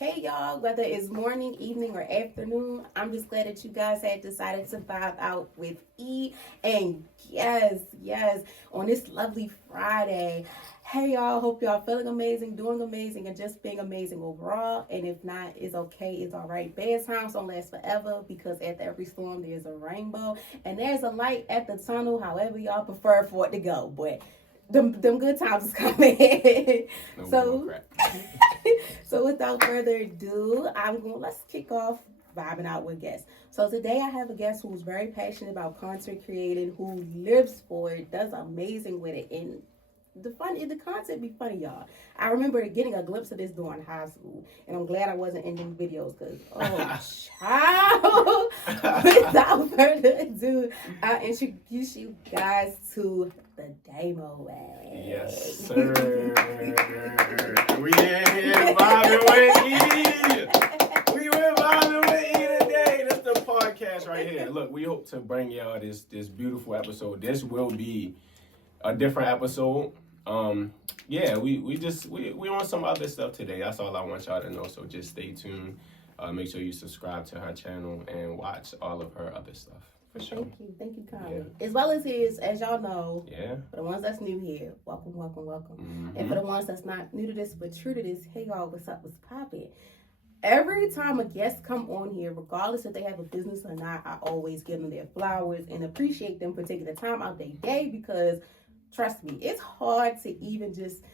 Hey y'all, whether it's morning, evening, or afternoon, I'm just glad that you guys had decided to vibe out with E. And yes, on this lovely Friday. Hey y'all, hope y'all feeling amazing, doing amazing, and just being amazing overall. And if not, it's okay, it's all right. Bad times don't last forever because after every storm, there's a rainbow and there's a light at the tunnel, however y'all prefer for it to go. But them good times is coming. So so without further ado, let's kick off vibing out with guests. So today I have a guest who's very passionate about content creating, who lives for it, does amazing with it, and the content be funny, y'all. I remember getting a glimpse of this during high school, and I'm glad I wasn't in them videos because child. Without further ado, I introduce you guys to the Damo way. Yes, sir. We in here vibing with E. We were vibing with E today. That's the podcast right here. Look, we hope to bring y'all this beautiful episode. This will be a different episode. We on some other stuff today. That's all I want y'all to know. So just stay tuned. Make sure you subscribe to her channel and watch all of her other stuff. For sure. Thank you, kindly. Yeah. As well as his, as y'all know. Yeah. For the ones that's new here, welcome. Mm-hmm. And for the ones that's not new to this but true to this, hey y'all, what's up? What's poppin'? Every time a guest come on here, regardless if they have a business or not, I always give them their flowers and appreciate them for taking the time out their day because, trust me, it's hard to even just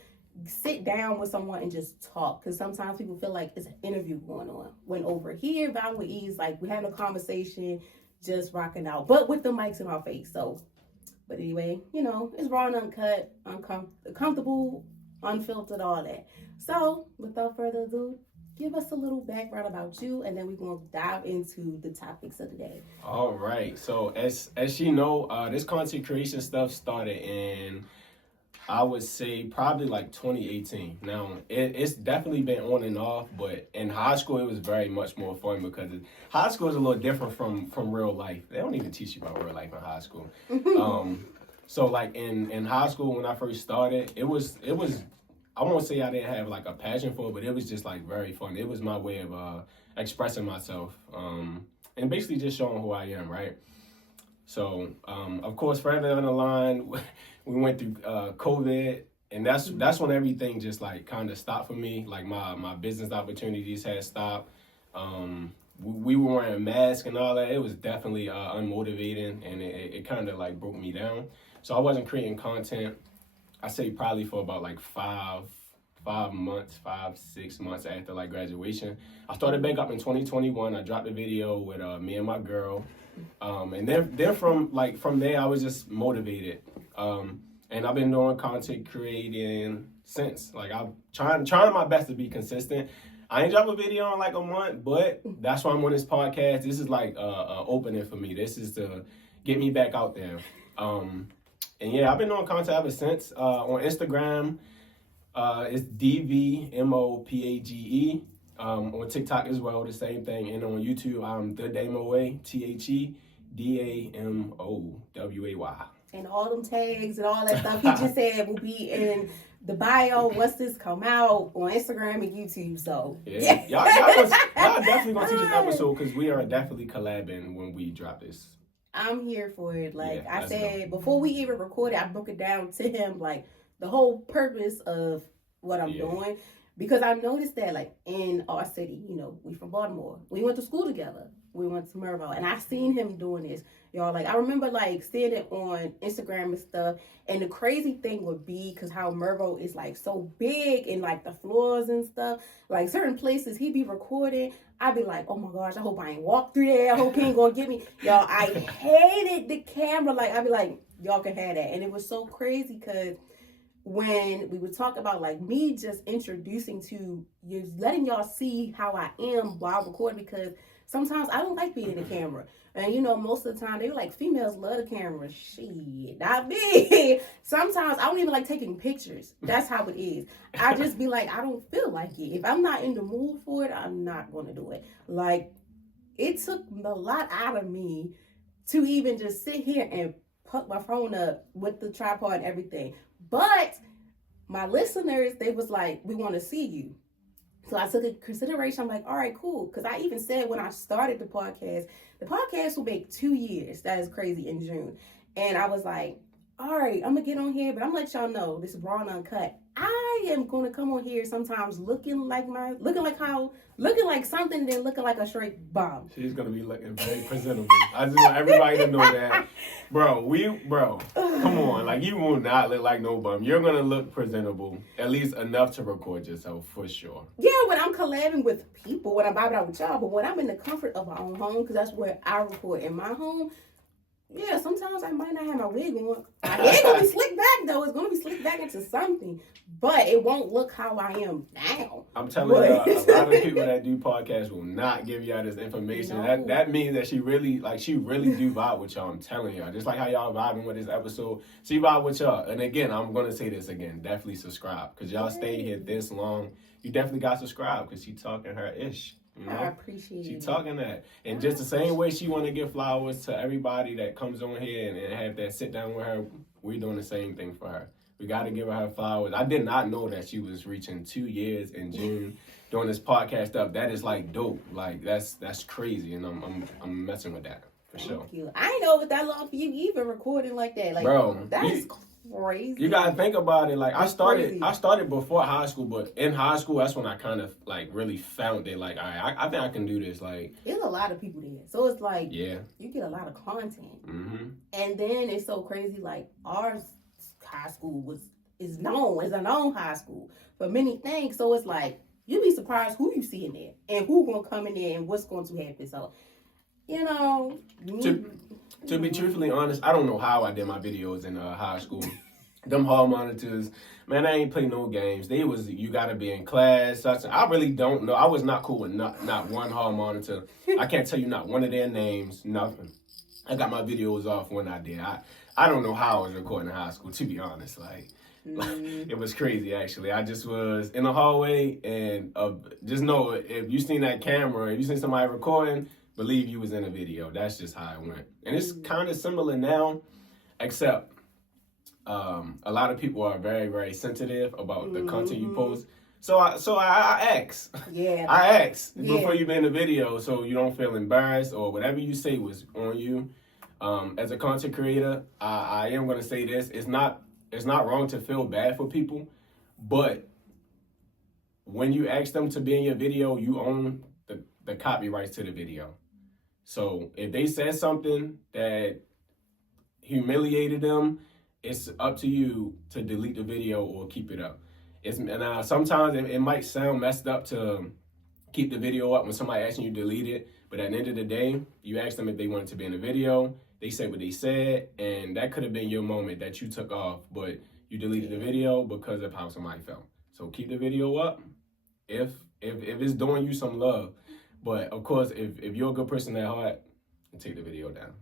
sit down with someone and just talk because sometimes people feel like it's an interview going on. When over here, Vine with Ease, like we're having a conversation, just rocking out, but with the mics in our face. So, but anyway, it's raw and uncut, comfortable, unfiltered, all that. So, without further ado, give us a little background about you, and then we're going to dive into the topics of the day. All right. So, as you know, this content creation stuff started in, I would say, probably like 2018. Now, it's definitely been on and off, but in high school, it was very much more fun because high school is a little different from real life. They don't even teach you about real life in high school. So, like, in high school, when I first started, it was. I won't say I didn't have like a passion for it, but it was just like very fun. It was my way of expressing myself and basically just showing who I am, right? So, of course, further down the line, we went through COVID, and that's when everything just like kind of stopped for me. Like my business opportunities had stopped. We were wearing masks and all that. It was definitely unmotivating, and it kind of like broke me down. So I wasn't creating content. I say probably for about like 6 months after like graduation. I started back up in 2021. I dropped a video with me and my girl. And then from there I was just motivated. And I've been doing content creating since. Like I'm trying my best to be consistent. I ain't drop a video in like a month, but that's why I'm on this podcast. This is like a opening for me. This is to get me back out there. And yeah, I've been doing content ever since. On Instagram, it's DVMOPAGE. On TikTok as well, the same thing. And on YouTube, I'm the Damo Way, TheDamoWay. And all them tags and all that stuff he just said will be in the bio once this come out on Instagram and YouTube. So yeah. Y'all definitely gonna see this episode because we are definitely collabing when we drop this. I'm here for it. Like I said, before we even recorded, I broke it down to him, like the whole purpose of what I'm doing. Because I noticed that, like, in our city, we from Baltimore. We went to school together. We went to Mervo. And I seen him doing this. Y'all, like, I remember, like, seeing it on Instagram and stuff. And the crazy thing would be, because how Mervo is, like, so big and, like, the floors and stuff. Like, certain places he'd be recording. I'd be like, oh, my gosh, I hope I ain't walk through there. I hope he ain't going to get me. Y'all, I hated the camera. Like, I'd be like, y'all can have that. And it was so crazy because when we would talk about like me just introducing to you, letting y'all see how I am while recording, because sometimes I don't like being in the camera. And most of the time they were like, females love the camera. Shit, not me. Sometimes I don't even like taking pictures. That's how it is. I just be like, I don't feel like it. If I'm not in the mood for it, I'm not going to do it. Like, it took a lot out of me to even just sit here and put my phone up with the tripod and everything. But my listeners, they was like, we want to see you. So I took into consideration. I'm like, all right, cool. Because I even said when I started the podcast will make 2 years. That is crazy, in June. And I was like, all right, I'm going to get on here, but I'm going to let y'all know this is raw and uncut. I am going to come on here sometimes looking like something, then looking like a straight bomb. She's going to be looking very presentable. I just want everybody to know that. Bro, come on. Like, you will not look like no bum. You're going to look presentable, at least enough to record yourself, for sure. Yeah, when I'm collabing with people, when I'm vibing out with y'all, but when I'm in the comfort of my own home, because that's where I record in my home, yeah, sometimes I might not have my wig on. My hair gonna be slicked back though. It's gonna be slicked back into something, but it won't look how I am now. I'm telling you, a lot of people that do podcasts will not give y'all this information. No. That means that she really do vibe with y'all. I'm telling y'all, just like how y'all vibing with this episode, she vibe with y'all. And again, I'm gonna say this again, definitely subscribe, because y'all stay here this long. You definitely got to subscribe, because she talking her ish. You know? I appreciate it. She talking that. And just the same way she want to give flowers to everybody that comes on here and have that sit down with her, we're doing the same thing for her. We got to give her flowers. I did not know that she was reaching 2 years in June doing this podcast stuff. That is like dope. Like that's crazy, and I'm messing with that for sure. Thank you. I ain't know it was that long for you even recording like that. Like, bro, that is crazy. You gotta think about it. Like I started before high school, but in high school that's when I kind of like really found it. Like, all right, I think I can do this. Like, there's a lot of people there, so it's like, yeah, you get a lot of content, and then it's so crazy. Like, our high school is known as a known high school for many things, so it's like you'd be surprised who you see in there and who gonna come in there and what's going to happen. So, you know, to be truthfully honest, I don't know how I did my videos in high school. Them hall monitors, man, I ain't play no games. You gotta be in class. I really don't know. I was not cool with not one hall monitor. I can't tell you not one of their names, nothing. I got my videos off when I did. I don't know how I was recording in high school, to be honest. Like it was crazy, actually. I just was in the hallway, and just know if you seen that camera, if you seen somebody recording, believe you was in a video. That's just how it went. And it's kind of similar now, except a lot of people are very, very sensitive about the content you post. So I ask. Yeah. I ask before you make a video, so you don't feel embarrassed or whatever you say was on you. As a content creator, I am going to say this. It's not wrong to feel bad for people, but when you ask them to be in your video, you own the copyrights to the video. So if they said something that humiliated them, it's up to you to delete the video or keep it up. Sometimes it might sound messed up to keep the video up when somebody asking you to delete it, but at the end of the day, you ask them if they wanted to be in the video, they said what they said, and that could have been your moment that you took off, but you deleted the video because of how somebody felt. So keep the video up if it's doing you some love. But of course, if you're a good person at heart, take the video down.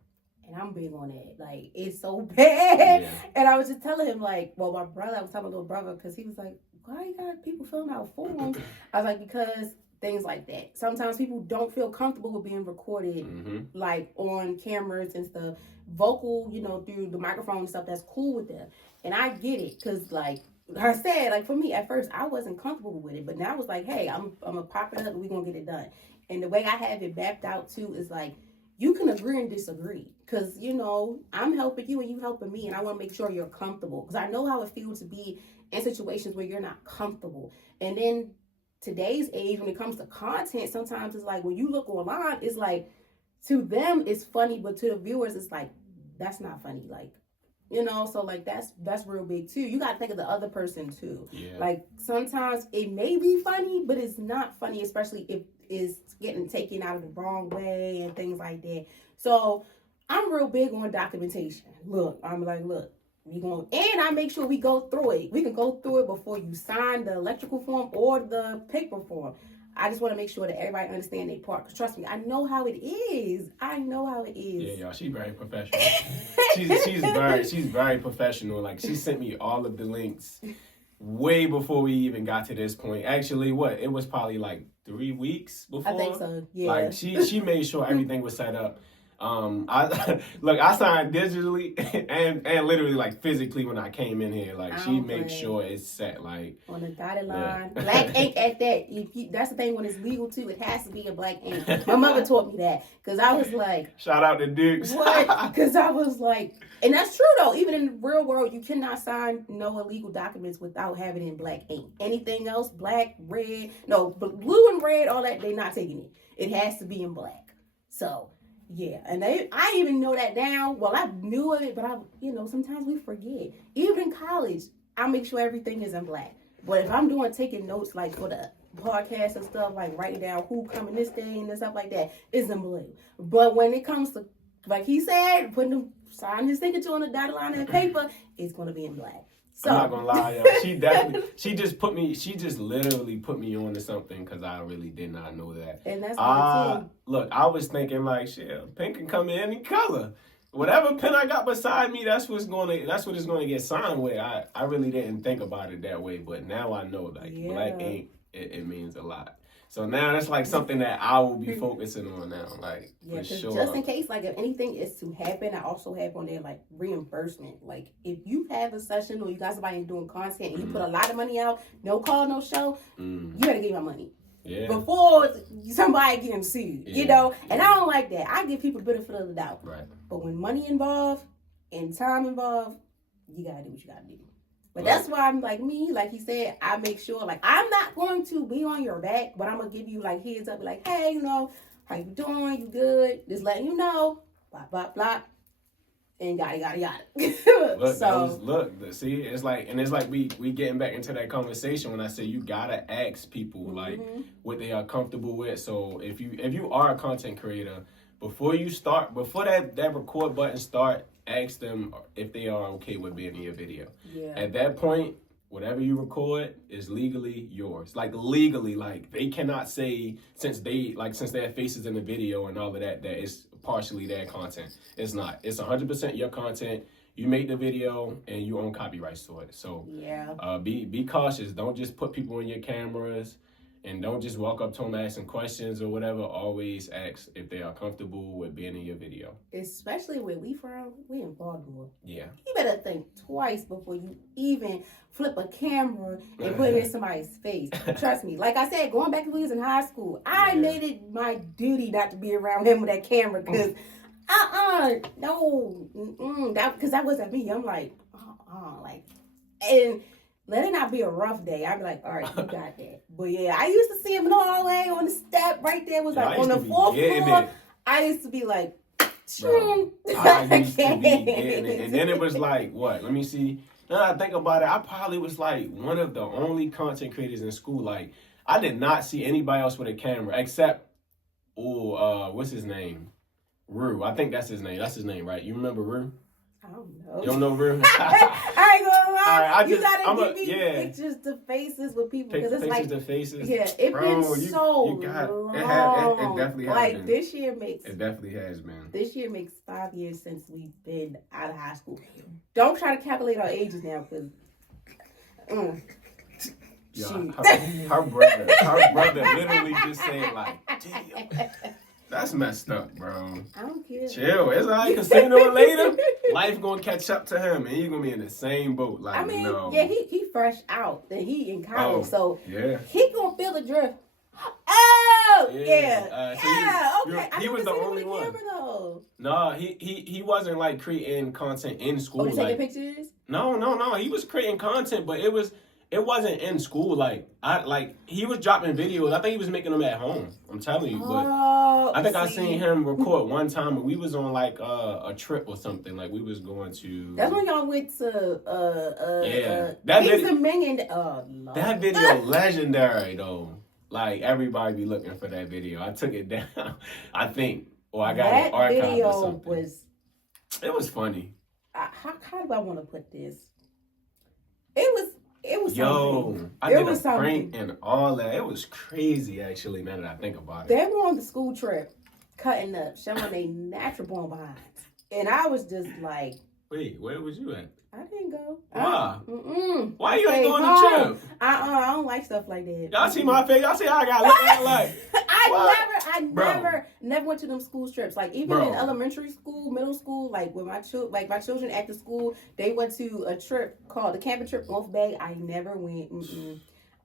And I'm big on that. Like, it's so bad. Yeah. And I was just telling him, like, well, my brother, I was telling my little brother, because he was like, why you got people filming out phones? I was like, because things like that. Sometimes people don't feel comfortable with being recorded, like, on cameras and stuff. Vocal, through the microphone and stuff, that's cool with them. And I get it, because, like, I said, like, for me, at first, I wasn't comfortable with it. But now it's like, hey, I'm going to pop it up and we're going to get it done. And the way I have it mapped out, too, is like, you can agree and disagree, because, I'm helping you and you helping me, and I want to make sure you're comfortable, because I know how it feels to be in situations where you're not comfortable. And then today's age, when it comes to content, sometimes it's like when you look online, it's like, to them it's funny, but to the viewers it's like, that's not funny. Like, so like that's real big too. You got to think of the other person too. Yeah. Like, sometimes it may be funny, but it's not funny, especially if it's getting taken out of the wrong way and things like that. So I'm real big on documentation. I'm like, and I make sure we go through it. We can go through it before you sign the electrical form or the paper form. I just want to make sure that everybody understand their part. Because trust me, I know how it is. Yeah, y'all, she's very professional. she's very professional. Like, she sent me all of the links way before we even got to this point. Actually, it was probably like 3 weeks before. I think so. Yeah. Like, she made sure everything was set up. I look, I signed digitally and literally like physically when I came in here. Like she makes sure it's set like on the dotted line, black ink at that. That's the thing when it's legal too. It has to be in black ink. My mother taught me that because I was like, shout out to Dukes. What? Because I was like, and that's true though. Even in the real world, you cannot sign no illegal documents without having it in black ink. Anything else, black, red, no, blue and red, all that, they not taking it. It has to be in black. So. Yeah, and I even know that now. Well, I knew it, but sometimes we forget. Even in college, I make sure everything is in black. But if I'm taking notes, like for the podcast and stuff, like writing down who coming this day and stuff like that, it's in blue. But when it comes to, like he said, signing his signature on the dotted line of paper, it's going to be in black. So. I'm not gonna lie, y'all. She just literally put me on to something because I really did not know that. And that's good too. Look, I was thinking like, shit, pen can come in any color. Whatever pen I got beside me, that's what it's gonna get signed with. I really didn't think about it that way, but now I know like black ink, it means a lot. So now that's like something that I will be focusing on now, like for sure. Just in case, like if anything is to happen, I also have on there like reimbursement. Like if you have a session or you got somebody doing content and you put a lot of money out, no call, no show, you better give my money. Yeah. Before somebody getting sued, And I don't like that. I give people the benefit of the doubt. Right. But when money involved and time involved, you gotta do what you gotta do. But that's why I'm like me, like he said, I make sure, like, I'm not going to be on your back, but I'm going to give you, like, heads up, like, hey, how you doing? You good? Just letting you know, blah, blah, blah, and yada. See, it's like we getting back into that conversation when I say you got to ask people, like, what they are comfortable with. So if you are a content creator, before that record button start, ask them if they are okay with being in your video. Yeah. At that point, whatever you record is legally yours. Like legally, like they cannot say since their faces in the video and all of that it's partially their content. It's not. It's 100% your content. You make the video and you own copyrights to it. So be cautious. Don't just put people in your cameras. And don't just walk up to them asking questions or whatever. Always ask if they are comfortable with being in your video. Especially where we from, we in Baltimore. Yeah. You better think twice before you even flip a camera and put it in somebody's face. Trust me. Like I said, going back to when we was in high school, I made it my duty not to be around him with that camera because, because that wasn't me. I'm like, and let it not be a rough day. I'd be like, all right, you got that. But yeah, I used to see him in the hallway on the step right there. Was like on the fourth floor. I used to be like, I used to be getting it. And then it was like, what? Let me see. Now that I think about it, I probably was like one of the only content creators in school. Like, I did not see anybody else with a camera except, what's his name? Rue. I think that's his name. That's his name, right? You remember Rue? I don't know. You don't know Rue? I ain't gonna lie. You gotta give me pictures to faces with people. Because it's pictures like, to faces? Yeah, it's been so long. It definitely has been. This year makes... It definitely has been. This year makes 5 years since we've been out of high school. Don't try to calculate our ages now, because... Her brother literally just said, like, damn. That's messed up, bro. I don't care. Chill. It's all right, because sooner or later, life gonna catch up to him, and he's gonna be in the same boat. Like, I mean, he fresh out, and he in college, so he gonna feel the drift. Okay. He was the only one. No, he wasn't like creating content in school. Oh, he taking pictures? No. He was creating content, but it wasn't in school. He was dropping videos. I think he was making them at home. I'm telling you. But I think I seen him record one time, and we was on like a trip or something. Like we was going to. That's when y'all went to that video legendary though. Like everybody be looking for that video. I took it down. I think, or I got it archived or something. It was funny. How do I want to put this? It was something. I did a prank and all that. It was crazy, actually, now that I think about it. They were on the school trip, cutting up, showing their natural born behinds. And I was just like... Wait, where was you at? I didn't go. Why? Why you ain't going to trip? I don't like stuff like that. Y'all see my face? Y'all see how I got looking like? I never went to them school trips. Like even in elementary school, middle school, like with my children after school, they went to a trip called the camping trip North Bay. I never went.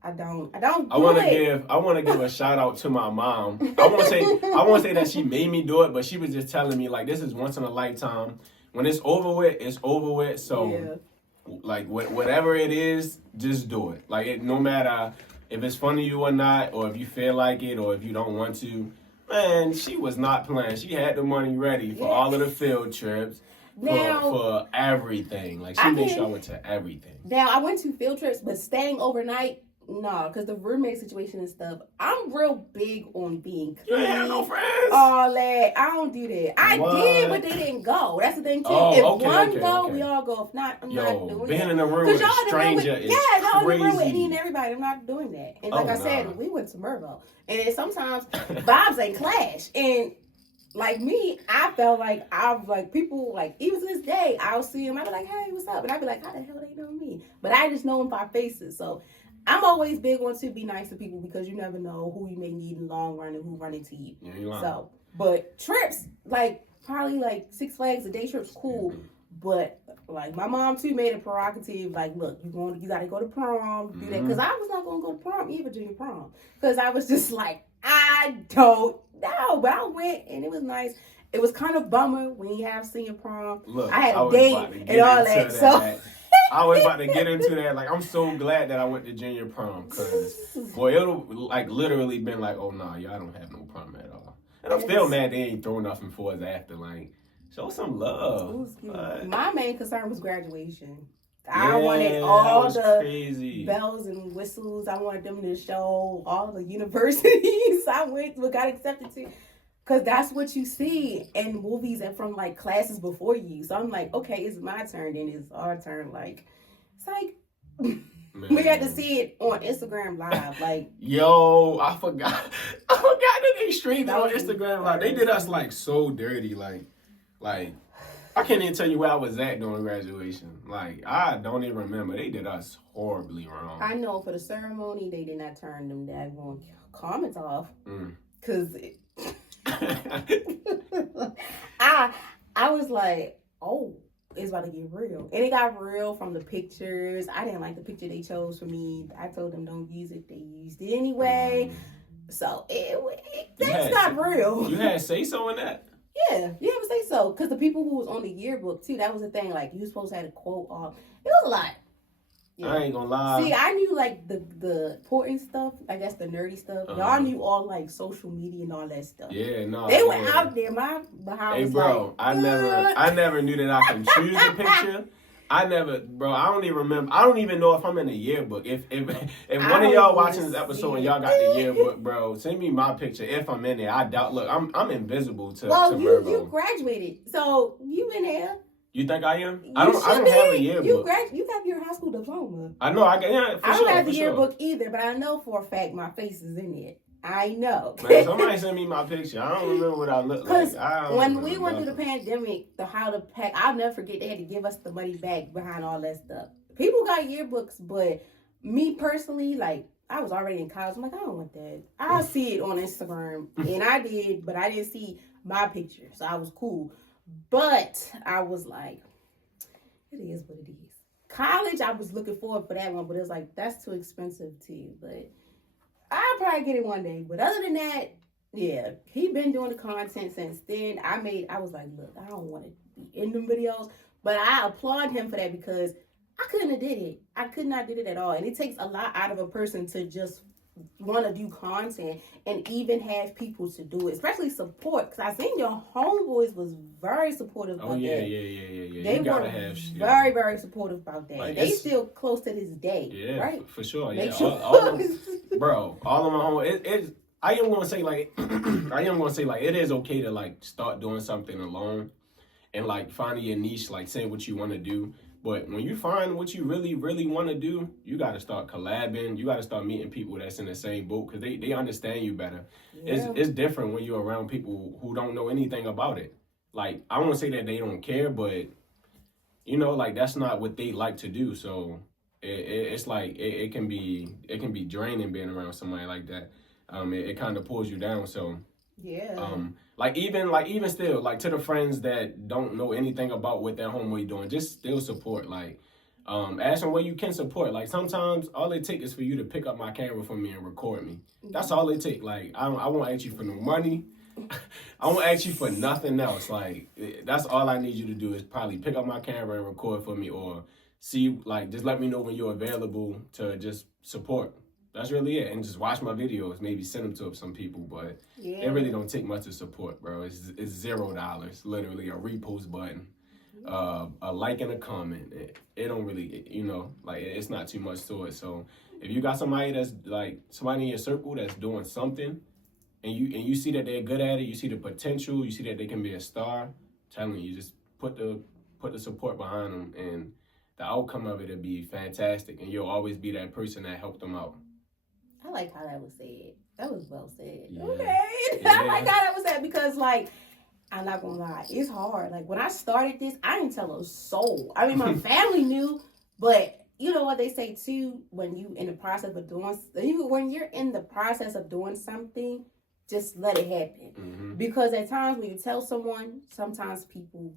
I don't. I want to give a shout out to my mom. I won't say that she made me do it, but she was just telling me like this is once in a lifetime. When it's over with, it's over with. So, like whatever it is, just do it. Like no matter if it's fun to you or not, or if you feel like it, or if you don't want to. Man, she was not playing. She had the money ready for all of the field trips. For everything. Like she made sure I went to everything. Now I went to field trips, but staying overnight. No, because the roommate situation and stuff, I'm real big on being clean. You ain't have no friends? All that. I don't do that. I did, but they didn't go. That's the thing, too. If one go, we all go. If not, I'm not doing being it. in a room with a stranger is y'all crazy. in the room with any and everybody. I'm not doing that. And like I said, we went to Mervo. And sometimes vibes ain't clash. And like me, I felt like I've like people like even to this day, I'll see them. I'll be like, hey, what's up? And I'll be like, how the hell they know me? But I just know them by faces. So I'm always big on to be nice to people because you never know who you may need in the long run and who run into you. Yeah, so, but trips, like probably like Six Flags, a day trip's cool. But like my mom too made it prerogative. Like, look, you got to go to prom, do that. Because I was not going to go to prom, even junior prom. Because I was just like, I don't know. But I went and it was nice. It was kind of bummer when you have senior prom. Look, I had a date and all that. So. I was about to get into that. Like, I'm so glad that I went to junior prom because, boy, it would like literally been like, oh, nah, y'all don't have no prom at all. And I'm still mad they ain't throwing nothing for us after. Like, show some love. My main concern was graduation. I wanted all the crazy bells and whistles. I wanted them to show all the universities I got accepted to. Because that's what you see in movies and from, like, classes before you. So I'm like, okay, it's my turn, then it's our turn. Like, it's like, we had to see it on Instagram Live. Like, yo, I forgot that they streamed on Instagram Live. They did us, like, so dirty. Like, I can't even tell you where I was at during graduation. Like, I don't even remember. They did us horribly wrong. I know for the ceremony, they did not turn them daggone comments off. Because... I was like, oh, it's about to get real. And it got real from the pictures. I didn't like the picture they chose for me. I told them don't use it. They used it anyway. So things got real. You had say so in that? Yeah, you have to say so. Because the people who was on the yearbook, too, that was the thing. Like, you supposed to have a quote off. It was a lot. Yeah. I ain't gonna lie. See, I knew like the important stuff. I guess the nerdy stuff. Y'all knew all like social media and all that stuff. Yeah, no. They were out there. My behind was bro, like, I never knew that I can choose a picture. I don't even remember. I don't even know if I'm in the yearbook. If one of y'all watching this episode and y'all got the yearbook, bro, send me my picture if I'm in there. I doubt. Look, I'm invisible to. Well, to you graduated, so you in there. You think I am? I don't have a yearbook. You have your high school diploma. I know. I don't have the yearbook either, but I know for a fact my face is in it. I know. Man, somebody send me my picture. I don't remember what I look like. When we went through the pandemic, I'll never forget they had to give us the money back behind all that stuff. People got yearbooks, but me personally, like, I was already in college. I'm like, I don't want that. I'll see it on Instagram. And I did, but I didn't see my picture. So I was cool. But I was like, it is what it is. College, I was looking forward for that one, but it was like, that's too expensive too. But I'll probably get it one day. But other than that, yeah, he been doing the content since then. I was like, look, I don't want to be in them videos. But I applaud him for that because I couldn't have did it. I could not did it at all. And it takes a lot out of a person to just want to do content and even have people to do it, especially support. Because I seen your homeboys was very supportive about that. Yeah. They were very, very supportive about that. Like, they still close to this day. Yeah, right? For sure. Yeah, all of my homeboys. I am gonna say like, it is okay to like start doing something alone and like finding your niche, like saying what you want to do. But when you find what you really, really want to do, you got to start collabing. You got to start meeting people that's in the same boat because they understand you better. Yeah. It's different when you're around people who don't know anything about it. Like, I won't say that they don't care, but, you know, like, that's not what they like to do. So it's like it can be draining being around somebody like that. it kind of pulls you down. So yeah, like even still, like to the friends that don't know anything about what that homeboy doing, just still support. Like ask them where you can support. Like sometimes all it takes is for you to pick up my camera for me and record me. That's all it takes. Like I won't ask you for no money. I won't ask you for nothing else. Like that's all I need you to do is probably pick up my camera and record for me, or see, like, just let me know when you're available to just support. That's really it. And just watch my videos, maybe send them to some people, but it really don't take much to support, bro. It's $0, literally a repost button, a like and a comment. It don't really, like it's not too much to it. So if you got somebody that's like somebody in your circle that's doing something, and you see that they're good at it, you see the potential, you see that they can be a star, I'm telling you, just put the support behind them, and the outcome of it will be fantastic, and you'll always be that person that helped them out. I like how that was said. That was well said. Yeah. Okay. Yeah. I like how that was said because, like, I'm not gonna lie, it's hard. Like, when I started this, I didn't tell a soul. I mean, my family knew, but you know what they say too, when you're in the process of doing something, just let it happen. Mm-hmm. Because at times when you tell someone, sometimes people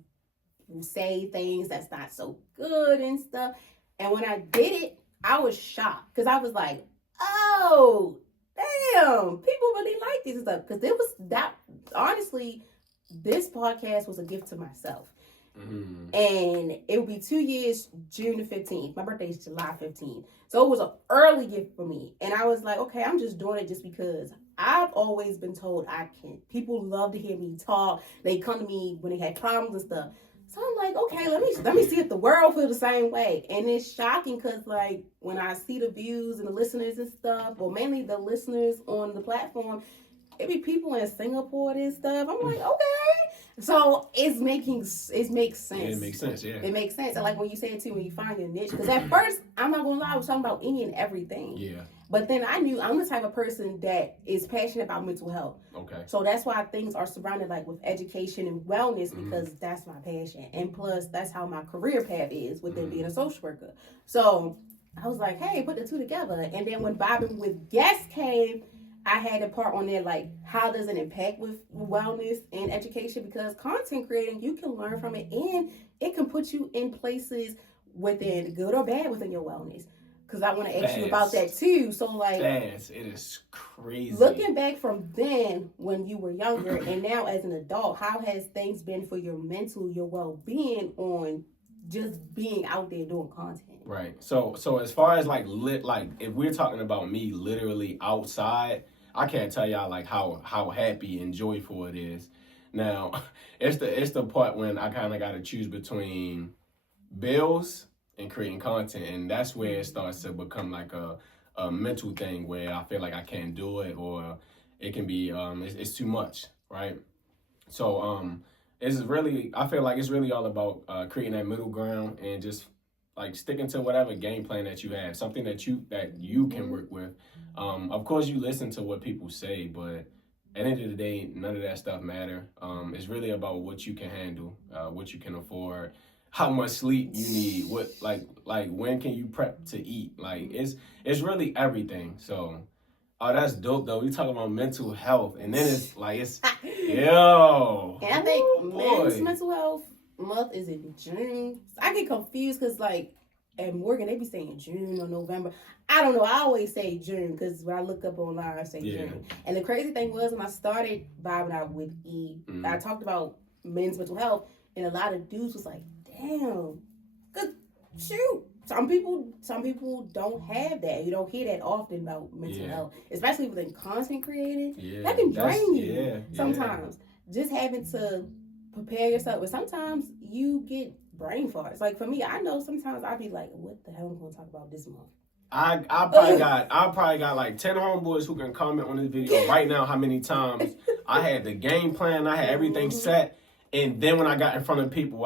will say things that's not so good and stuff. And when I did it, I was shocked because I was like, oh, damn, people really like this stuff. Because it was that, honestly, this podcast was a gift to myself. Mm-hmm. And it will be 2 years, June the 15th. My birthday is July 15th. So it was an early gift for me. And I was like, okay, I'm just doing it just because I've always been told I can. People love to hear me talk. They come to me when they had problems and stuff. So I'm like, okay, let me see if the world feels the same way. And it's shocking because, like, when I see the views and the listeners and stuff, or mainly the listeners on the platform, it be people in Singapore and stuff. I'm like, okay. So it makes sense. Yeah, it makes sense, yeah. It makes sense. And like when you say it too, when you find your niche, because at first, I'm not gonna lie, I was talking about any and everything. Yeah. But then I knew I'm the type of person that is passionate about mental health. Okay. So that's why things are surrounded like with education and wellness, because that's my passion. And plus, that's how my career path is with being a social worker. So I was like, hey, put the two together. And then when Bobbing with Guests came, I had a part on there like, how does it impact with wellness and education? Because content creating, you can learn from it, and it can put you in places within good or bad within your wellness. Because I want to ask you about that too. So like, it is crazy. Looking back from then when you were younger and now as an adult, how has things been for your mental, your well-being on just being out there doing content? Right. So as far as like if we're talking about me literally outside, I can't tell y'all like how happy and joyful it is. Now, it's the part when I kind of got to choose between bills and creating content, and that's where it starts to become like a mental thing where I feel like I can't do it, or it can be it's too much, right? So it's really, I feel like it's really all about creating that middle ground and just like sticking to whatever game plan that you have, something that you can work with. Of course, you listen to what people say, but at the end of the day, none of that stuff matter. It's really about what you can handle, what you can afford, how much sleep you need, what like when can you prep to eat. Like it's really everything. So that's dope though. We talk about mental health, and then it's like yo. And I think men's mental health month is in June. I get confused because like at Morgan they be saying June or November. I don't know. I always say June because when I look up online I say June. And the crazy thing was when I started vibing out with E, I talked about men's mental health, and a lot of dudes was like, damn, cause shoot, some people don't have that. You don't hear that often about mental health, especially within content creating. That can drain you sometimes. Just having to prepare yourself, but sometimes you get brain farts. Like for me, I know sometimes I'll be like, what the hell am I going to talk about this month? I probably got like 10 homeboys who can comment on this video right now how many times I had the game plan, I had everything set, and then when I got in front of people,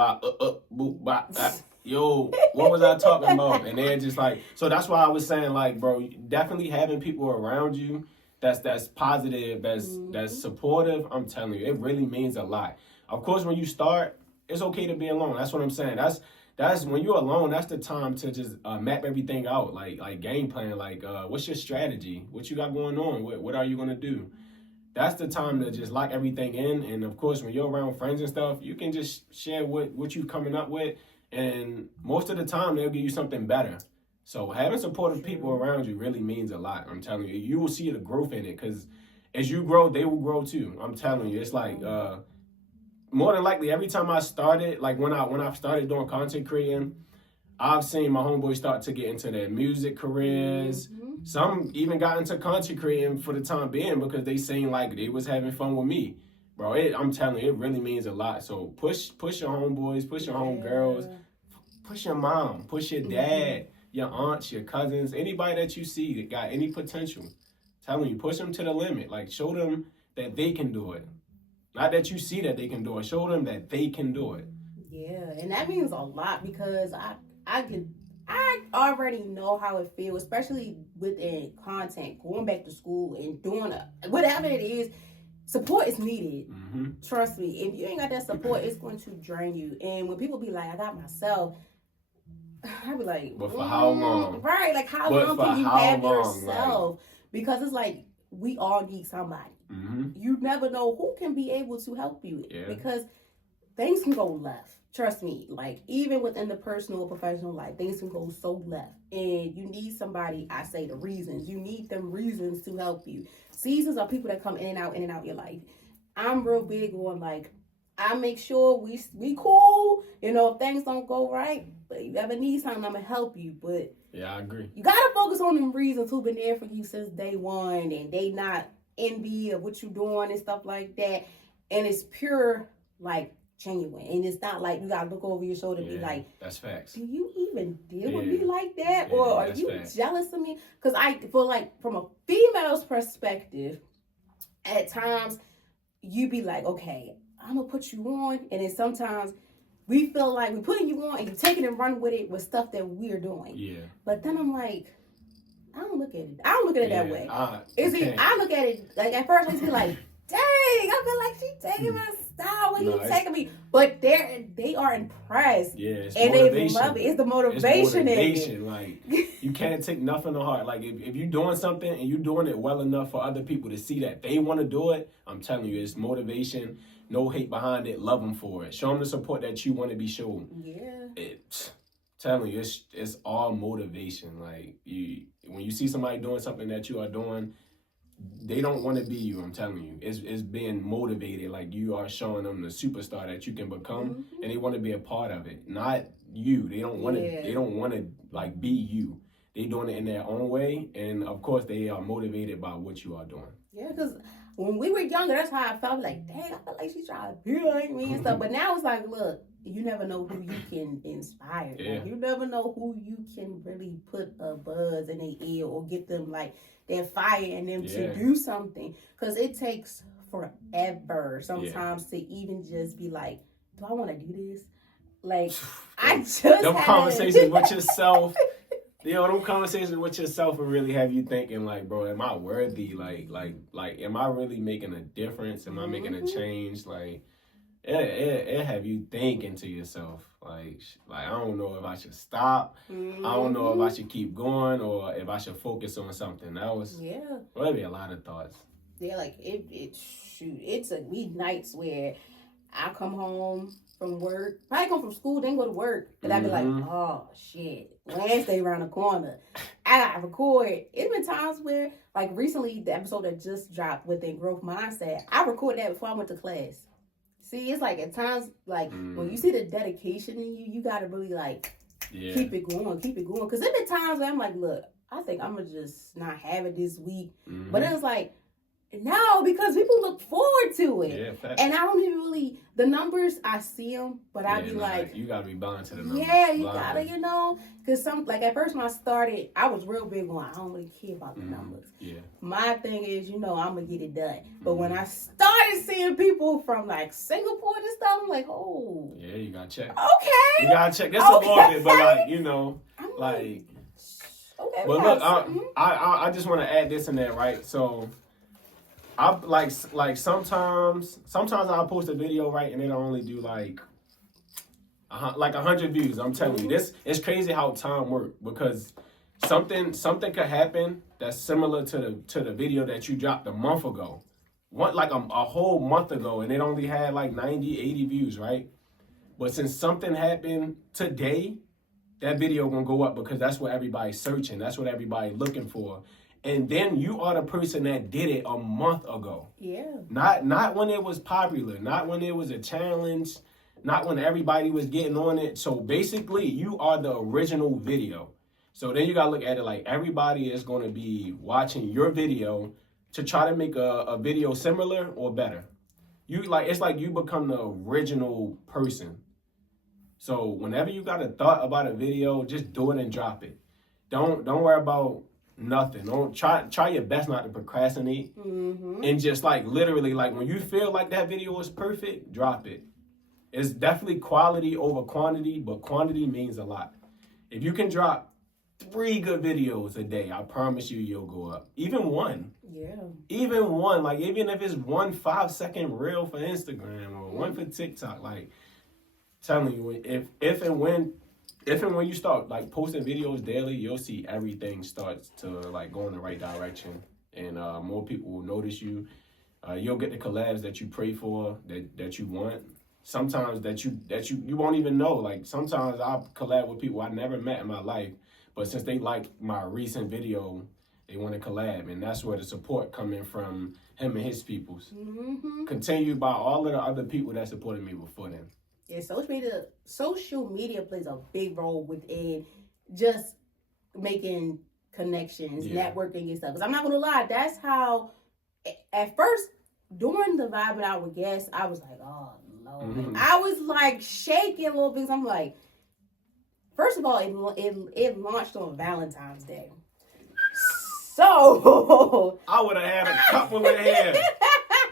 yo, what was I talking about? And they're just like, so that's why I was saying like, bro, definitely having people around you that's positive, that's supportive. I'm telling you, it really means a lot. Of course, when you start, it's okay to be alone. That's what I'm saying. that's when you're alone. That's the time to just map everything out, like game plan. Like, what's your strategy? What you got going on? What are you gonna do? That's the time to just lock everything in. And of course, when you're around friends and stuff, you can just share what you coming up with. And most of the time, they'll give you something better. So having supportive people around you really means a lot. I'm telling you, you will see the growth in it because as you grow, they will grow too. I'm telling you, it's like more than likely every time I started, like when I started doing content creating, I've seen my homeboys start to get into their music careers. Mm-hmm. Some even got into content creating for the time being because they seen like they was having fun with me. Bro, I'm telling you, it really means a lot. So push your homeboys, push your homegirls, push your mom, push your dad, your aunts, your cousins, anybody that you see that got any potential. Telling you, push them to the limit. Like, show them that they can do it. Not that you see that they can do it. Show them that they can do it. Yeah, and that means a lot because I already know how it feels, especially within content, going back to school and doing whatever it is. Support is needed. Mm-hmm. Trust me. If you ain't got that support, it's going to drain you. And when people be like, I got myself, I be like, but for how long? Right, like how long can you have yourself? Like, because it's like we all need somebody. Mm-hmm. You never know who can be able to help you because things can go left. Trust me, like even within the personal or professional life, things can go so left. And you need somebody, I say the reasons. You need them reasons to help you. Seasons are people that come in and out your life. I'm real big on like, I make sure we cool. You know, if things don't go right, but you ever need something, I'm going to help you. But yeah, I agree. You got to focus on them reasons who've been there for you since day one and they not envy of what you're doing and stuff like that. And it's pure, like, genuine. And it's not like you gotta look over your shoulder and be like, that's facts. Do you even deal with me like that? Or are you jealous of me? Because I feel like from a female's perspective, at times you be like, okay, I'm gonna put you on, and then sometimes we feel like we're putting you on and you're taking and running with it with stuff that we're doing. Yeah. But then I'm like, I don't look at it that way. I look at it like at first I be like, dang, I feel like she taking my style when you taking me. But they are impressed. Yeah, it's and motivation. They love it. It's the motivation. It's motivation. Like you can't take nothing to heart. Like if you're doing something and you're doing it well enough for other people to see that they want to do it, I'm telling you, it's motivation. No hate behind it. Love them for it. Show them the support that you want to be shown. Yeah. Telling you, it's all motivation. Like when you see somebody doing something that you are doing, they don't want to be you. I'm telling you, it's being motivated. Like you are showing them the superstar that you can become, and they want to be a part of it. Not you. They don't want to. They don't want to like be you. They doing it in their own way, and of course, they are motivated by what you are doing. Yeah, because when we were younger, that's how I felt. Like, dang, I felt like she's trying to be like me and stuff. But now it's like, look, you never know who you can inspire. Yeah. Like, you never know who you can really put a buzz in their ear or get them like that fire in them to do something. Because it takes forever sometimes to even just be like, do I want to do this? Like, I just them conversations with yourself. Them conversations with yourself will really have you thinking, like, bro, am I worthy? Like, am I really making a difference? Am I making a change? Like, it have you thinking to yourself, like I don't know if I should stop. I don't know if I should keep going or if I should focus on something else. Yeah, well, there'll be a lot of thoughts. Yeah, like it's a week nights where I come home from work, probably come from school, then go to work, and I be like, oh shit, Wednesday around the corner, I gotta record. It's been times where, like recently, the episode that just dropped within Growth Mindset, I recorded that before I went to class. See, it's like at times, like when you see the dedication in you, you gotta really like keep it going. Because there been times where I'm like, look, I think I'm gonna just not have it this week, but it's like. No, because people look forward to it. Yeah, and I don't even really, the numbers, I see them, but I be like. You got to be blind to the numbers. Yeah, you got to, because like at first when I started, I was real big on, I don't really care about the numbers. Yeah. My thing is, I'm going to get it done. But when I started seeing people from like Singapore and stuff, I'm like, oh. Yeah, you got to check. Okay. You got to check. That's a little bit, but like, okay. But look, I just want to add this in there, right? So. I like sometimes I'll post a video, right, and it'll only do like like 100 views. I'm telling you, this it's crazy how time works, because something could happen that's similar to the video that you dropped a month ago, like a whole month ago, and it only had like 90, 80 views, right? But since something happened today, that video gonna go up because that's what everybody's searching. That's what everybody's looking for. And then you are the person that did it a month ago. Yeah. Not when it was popular, not when it was a challenge, not when everybody was getting on it. So basically, you are the original video. So then you gotta look at it like everybody is gonna be watching your video to try to make a video similar or better. It's like you become the original person. So whenever you got a thought about a video, just do it and drop it. Don't worry about nothing. Don't try your best not to procrastinate. And just like literally, like when you feel like that video is perfect, drop it. It's definitely quality over quantity, but quantity means a lot. If you can drop 3 good videos a day, I promise you'll go up. Even one. Yeah. Even one. Like even if it's 1 5-second reel for Instagram or one for TikTok, like telling you, if and when you start like posting videos daily, you'll see everything starts to like go in the right direction, and more people will notice you. You'll get the collabs that you pray for, that you want. Sometimes that you won't even know. Like sometimes I'll collab with people I never met in my life, but since they like my recent video, they want to collab, and that's where the support coming from him and his peoples. Continued by all of the other people that supported me before them. Yeah, social media plays a big role within just making connections, networking and stuff. Because I'm not gonna lie, that's how. At first, during the Vibe It Out with guests, I was like, oh Lord, I was like shaking a little bit. I'm like, first of all, it launched on Valentine's Day, so I would have had a couple of hands.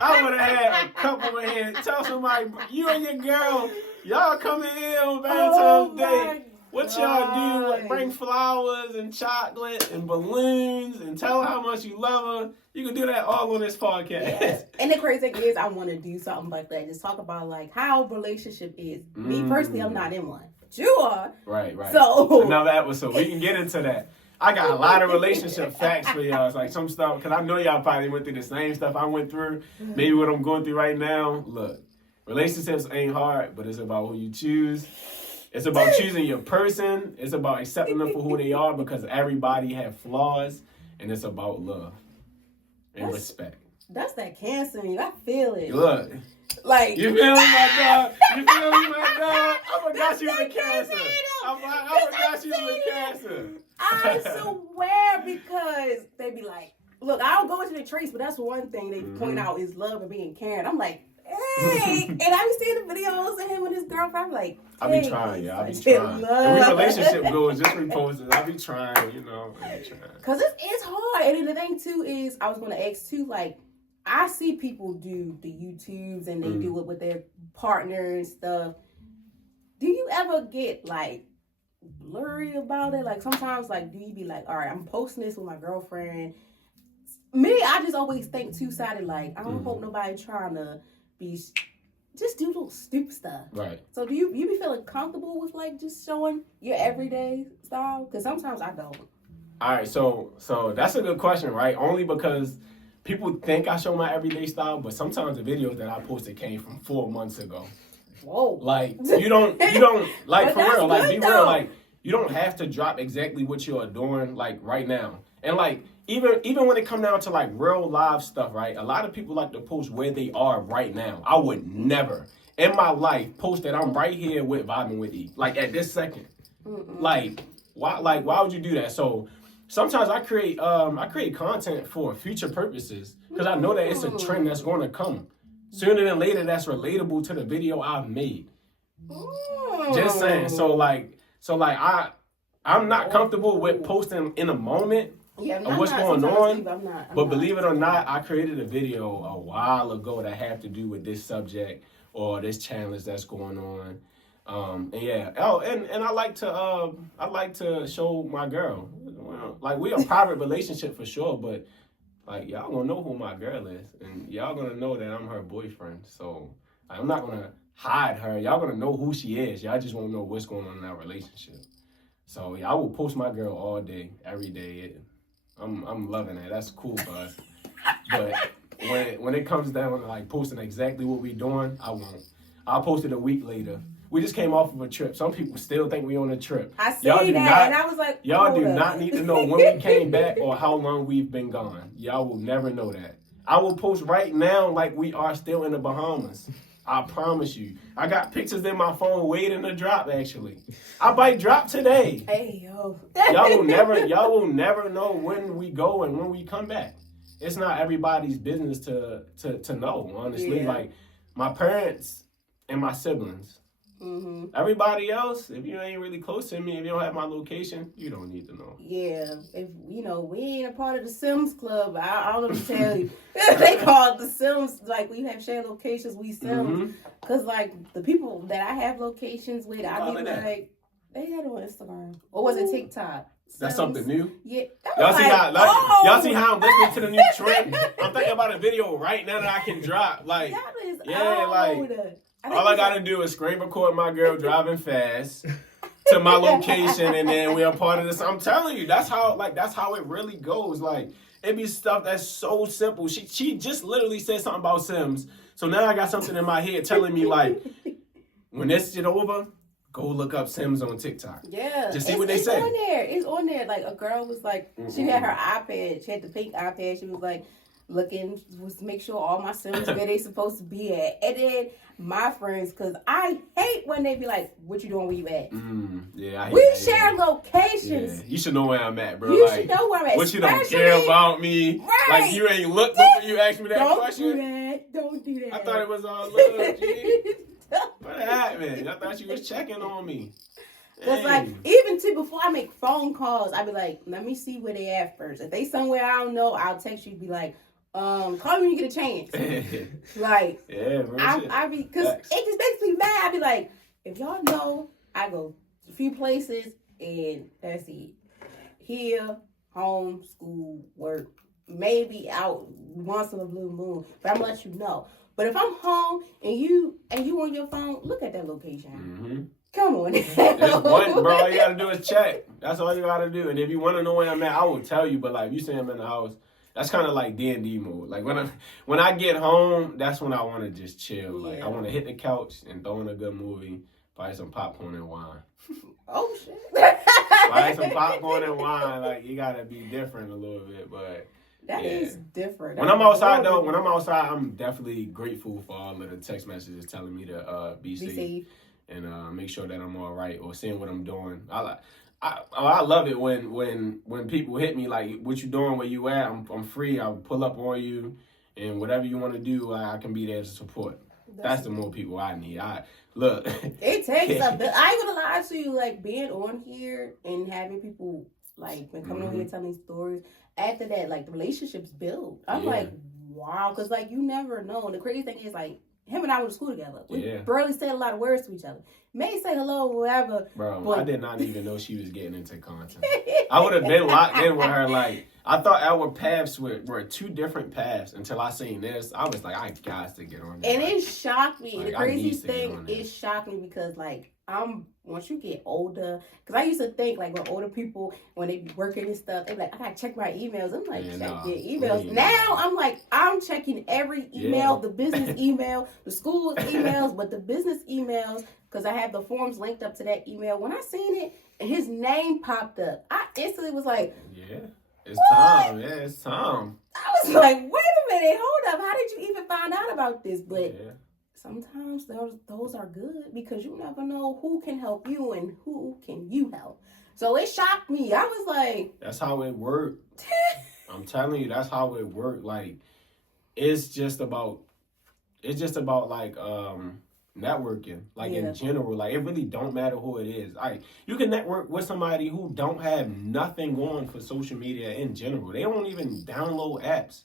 I would have had a couple of hands. Tell somebody, you and your girl, y'all coming in on Valentine's Day. What y'all do? Like bring flowers and chocolate and balloons and tell her how much you love her. You can do that all on this podcast. Yes. And the crazy thing is, I want to do something like that. Just talk about like how relationship is. Me personally, I'm not in one. But you are. Right. So another episode. We can get into that. I got a lot of relationship facts for y'all. It's like some stuff, because I know y'all probably went through the same stuff I went through. Maybe what I'm going through right now. Look, relationships ain't hard, but it's about who you choose. It's about choosing your person. It's about accepting them for who they are, because everybody have flaws. And it's about love and respect. That's that Cancer in you. I feel it. Look. Like, you feel me, my dog? You feel me, my dog? I forgot you was a Cancer. I forgot you was a Cancer. I swear, because they be like, look, I don't go into the traits, but that's one thing they point out is love and being caring. I'm like, hey. And I be seeing the videos of him and his girlfriend. I'm like, hey, I be trying, yeah. I be trying. Every relationship goes, just repost it. I be trying, you know. Because it's hard. And then the thing, too, is I was going to ask, too, like, I see people do the YouTubes and they do it with their partner and stuff. Do you ever get, like, blurry about it? Like, sometimes, like, do you be like, all right, I'm posting this with my girlfriend. Me, I just always think two-sided, like, I don't hope nobody trying to be, just do little stupid stuff. Right. So do you be feeling comfortable with, like, just showing your everyday style? Because sometimes I don't. All right, so that's a good question, right? Only because people think I show my everyday style, but sometimes the videos that I posted came from 4 months ago. Whoa. Like, you don't like, for real, like, be real, like, you don't have to drop exactly what you are doing, like, right now. And, like, even when it comes down to, like, real live stuff, right, a lot of people like to post where they are right now. I would never, in my life, post that I'm right here with Vibing with E, like, at this second. Like, why would you do that? So sometimes I create content for future purposes, because I know that it's a trend that's going to come. Sooner than later, that's relatable to the video I've made. Just saying. So I'm not comfortable with posting in a moment of what's going on. But believe it or not, I created a video a while ago that had to do with this subject or this challenge that's going on. And yeah. Oh, and I like to show my girl. Like, we a private relationship for sure, but like, y'all gonna know who my girl is, and y'all gonna know that I'm her boyfriend. So I'm not gonna hide her. Y'all gonna know who she is. Y'all just won't know what's going on in that relationship. So yeah, I will post my girl all day, every day. I'm loving it. That's cool, bud. But when it comes down to like posting exactly what we doing, I won't. I'll post it a week later. We just came off of a trip. Some people still think we on a trip. I see that, and I was like, y'all do not need to know when we came back or how long we've been gone. Y'all will never know that. I will post right now like we are still in the Bahamas. I promise you. I got pictures in my phone waiting to drop, actually. I might drop today. Hey, yo. y'all will never know when we go and when we come back. It's not everybody's business to know, honestly. Yeah. Like, my parents and my siblings. Mm-hmm. Everybody else, if you ain't really close to me, if you don't have my location, you don't need to know. Yeah, if we ain't a part of the Sims Club, I don't know what to tell you. They call it the Sims, like we have shared locations, we Sims. Because like the people that I have locations with, I be like, they had on Instagram. Or was it TikTok? That's something new? Yeah. Y'all see how I'm listening to the new trend? I'm thinking about a video right now that I can drop. Like, all I gotta do is screen record my girl driving fast to my location, and then we're a part of this. I'm telling you, that's how it really goes. Like, it be stuff that's so simple. She just literally said something about Sims, so now I got something in my head telling me like, when this shit over, go look up Sims on TikTok. Yeah, just see what they say. It's on there. Like a girl was like, she had her iPad. She had the pink iPad. She was like, make sure all my Sims where they supposed to be at. And then my friends, because I hate when they be like, what you doing, where you at? Yeah, we share locations. Yeah. You should know where I'm at, bro. You should know where I'm at. What, you don't care about me? Right. Like, you ain't looked before you asked me that question? Don't do that. I thought it was all love, G. What happened? I thought you was checking on me. Cause like even before I make phone calls, I be like, let me see where they at first. If they somewhere I don't know, I'll text you. Be like, call me when you get a chance. Like, yeah, I be because it just makes me mad. I be like, if y'all know, I go a few places and that's it. Here, home, school, work, maybe out once in a blue moon. But I'm gonna let you know. But if I'm home and you on your phone, look at that location. Mm-hmm. Come on. Just one, bro. All you gotta do is check. That's all you gotta do. And if you want to know where I'm at, I will tell you. But like, you say I'm in the house, that's kind of like D&D mode. Like when I get home, that's when I want to just chill. Like I want to hit the couch and throw in a good movie, buy some popcorn and wine. Oh shit. Buy some popcorn and wine. Like, you gotta be different a little bit, but. That is different. When I'm outside, though, I'm definitely grateful for all of the text messages telling me to be safe and make sure that I'm all right or seeing what I'm doing. I love it when people hit me like, what you doing, where you at? I'm free. I'll pull up on you, and whatever you want to do, I can be there to support. That's the more people I need. Look. It takes a bit. I ain't gonna lie to you, like being on here and having people like when coming on here telling stories. After that, like, the relationships build. I'm like, wow. Because, like, you never know. And the crazy thing is, like, him and I went to school together. We barely said a lot of words to each other. May say hello, whatever. Bro, but I did not even know she was getting into content. I would have been locked in with her. Like, I thought our paths were two different paths until I seen this. I was like, I got to get on this. And it shocked me. Like, the crazy thing, it shocked me because, like, once you get older, because I used to think like when older people, when they be working and stuff, they be like, I gotta check my emails. I'm like, check your emails. Now I'm like, I'm checking every email, the business email, the school emails, but the business emails, because I have the forms linked up to that email. When I seen it and his name popped up, I instantly was like, it's time. Yeah, it's time. I was like, wait a minute, hold up. How did you even find out about this? But sometimes those are good because you never know who can help you and who can you help. So it shocked me. I was like, that's how it worked. I'm telling you, that's how it worked. Like, it's just about like networking, like in general. Like, it really don't matter who it is. Like, you can network with somebody who don't have nothing going for social media in general. They don't even download apps.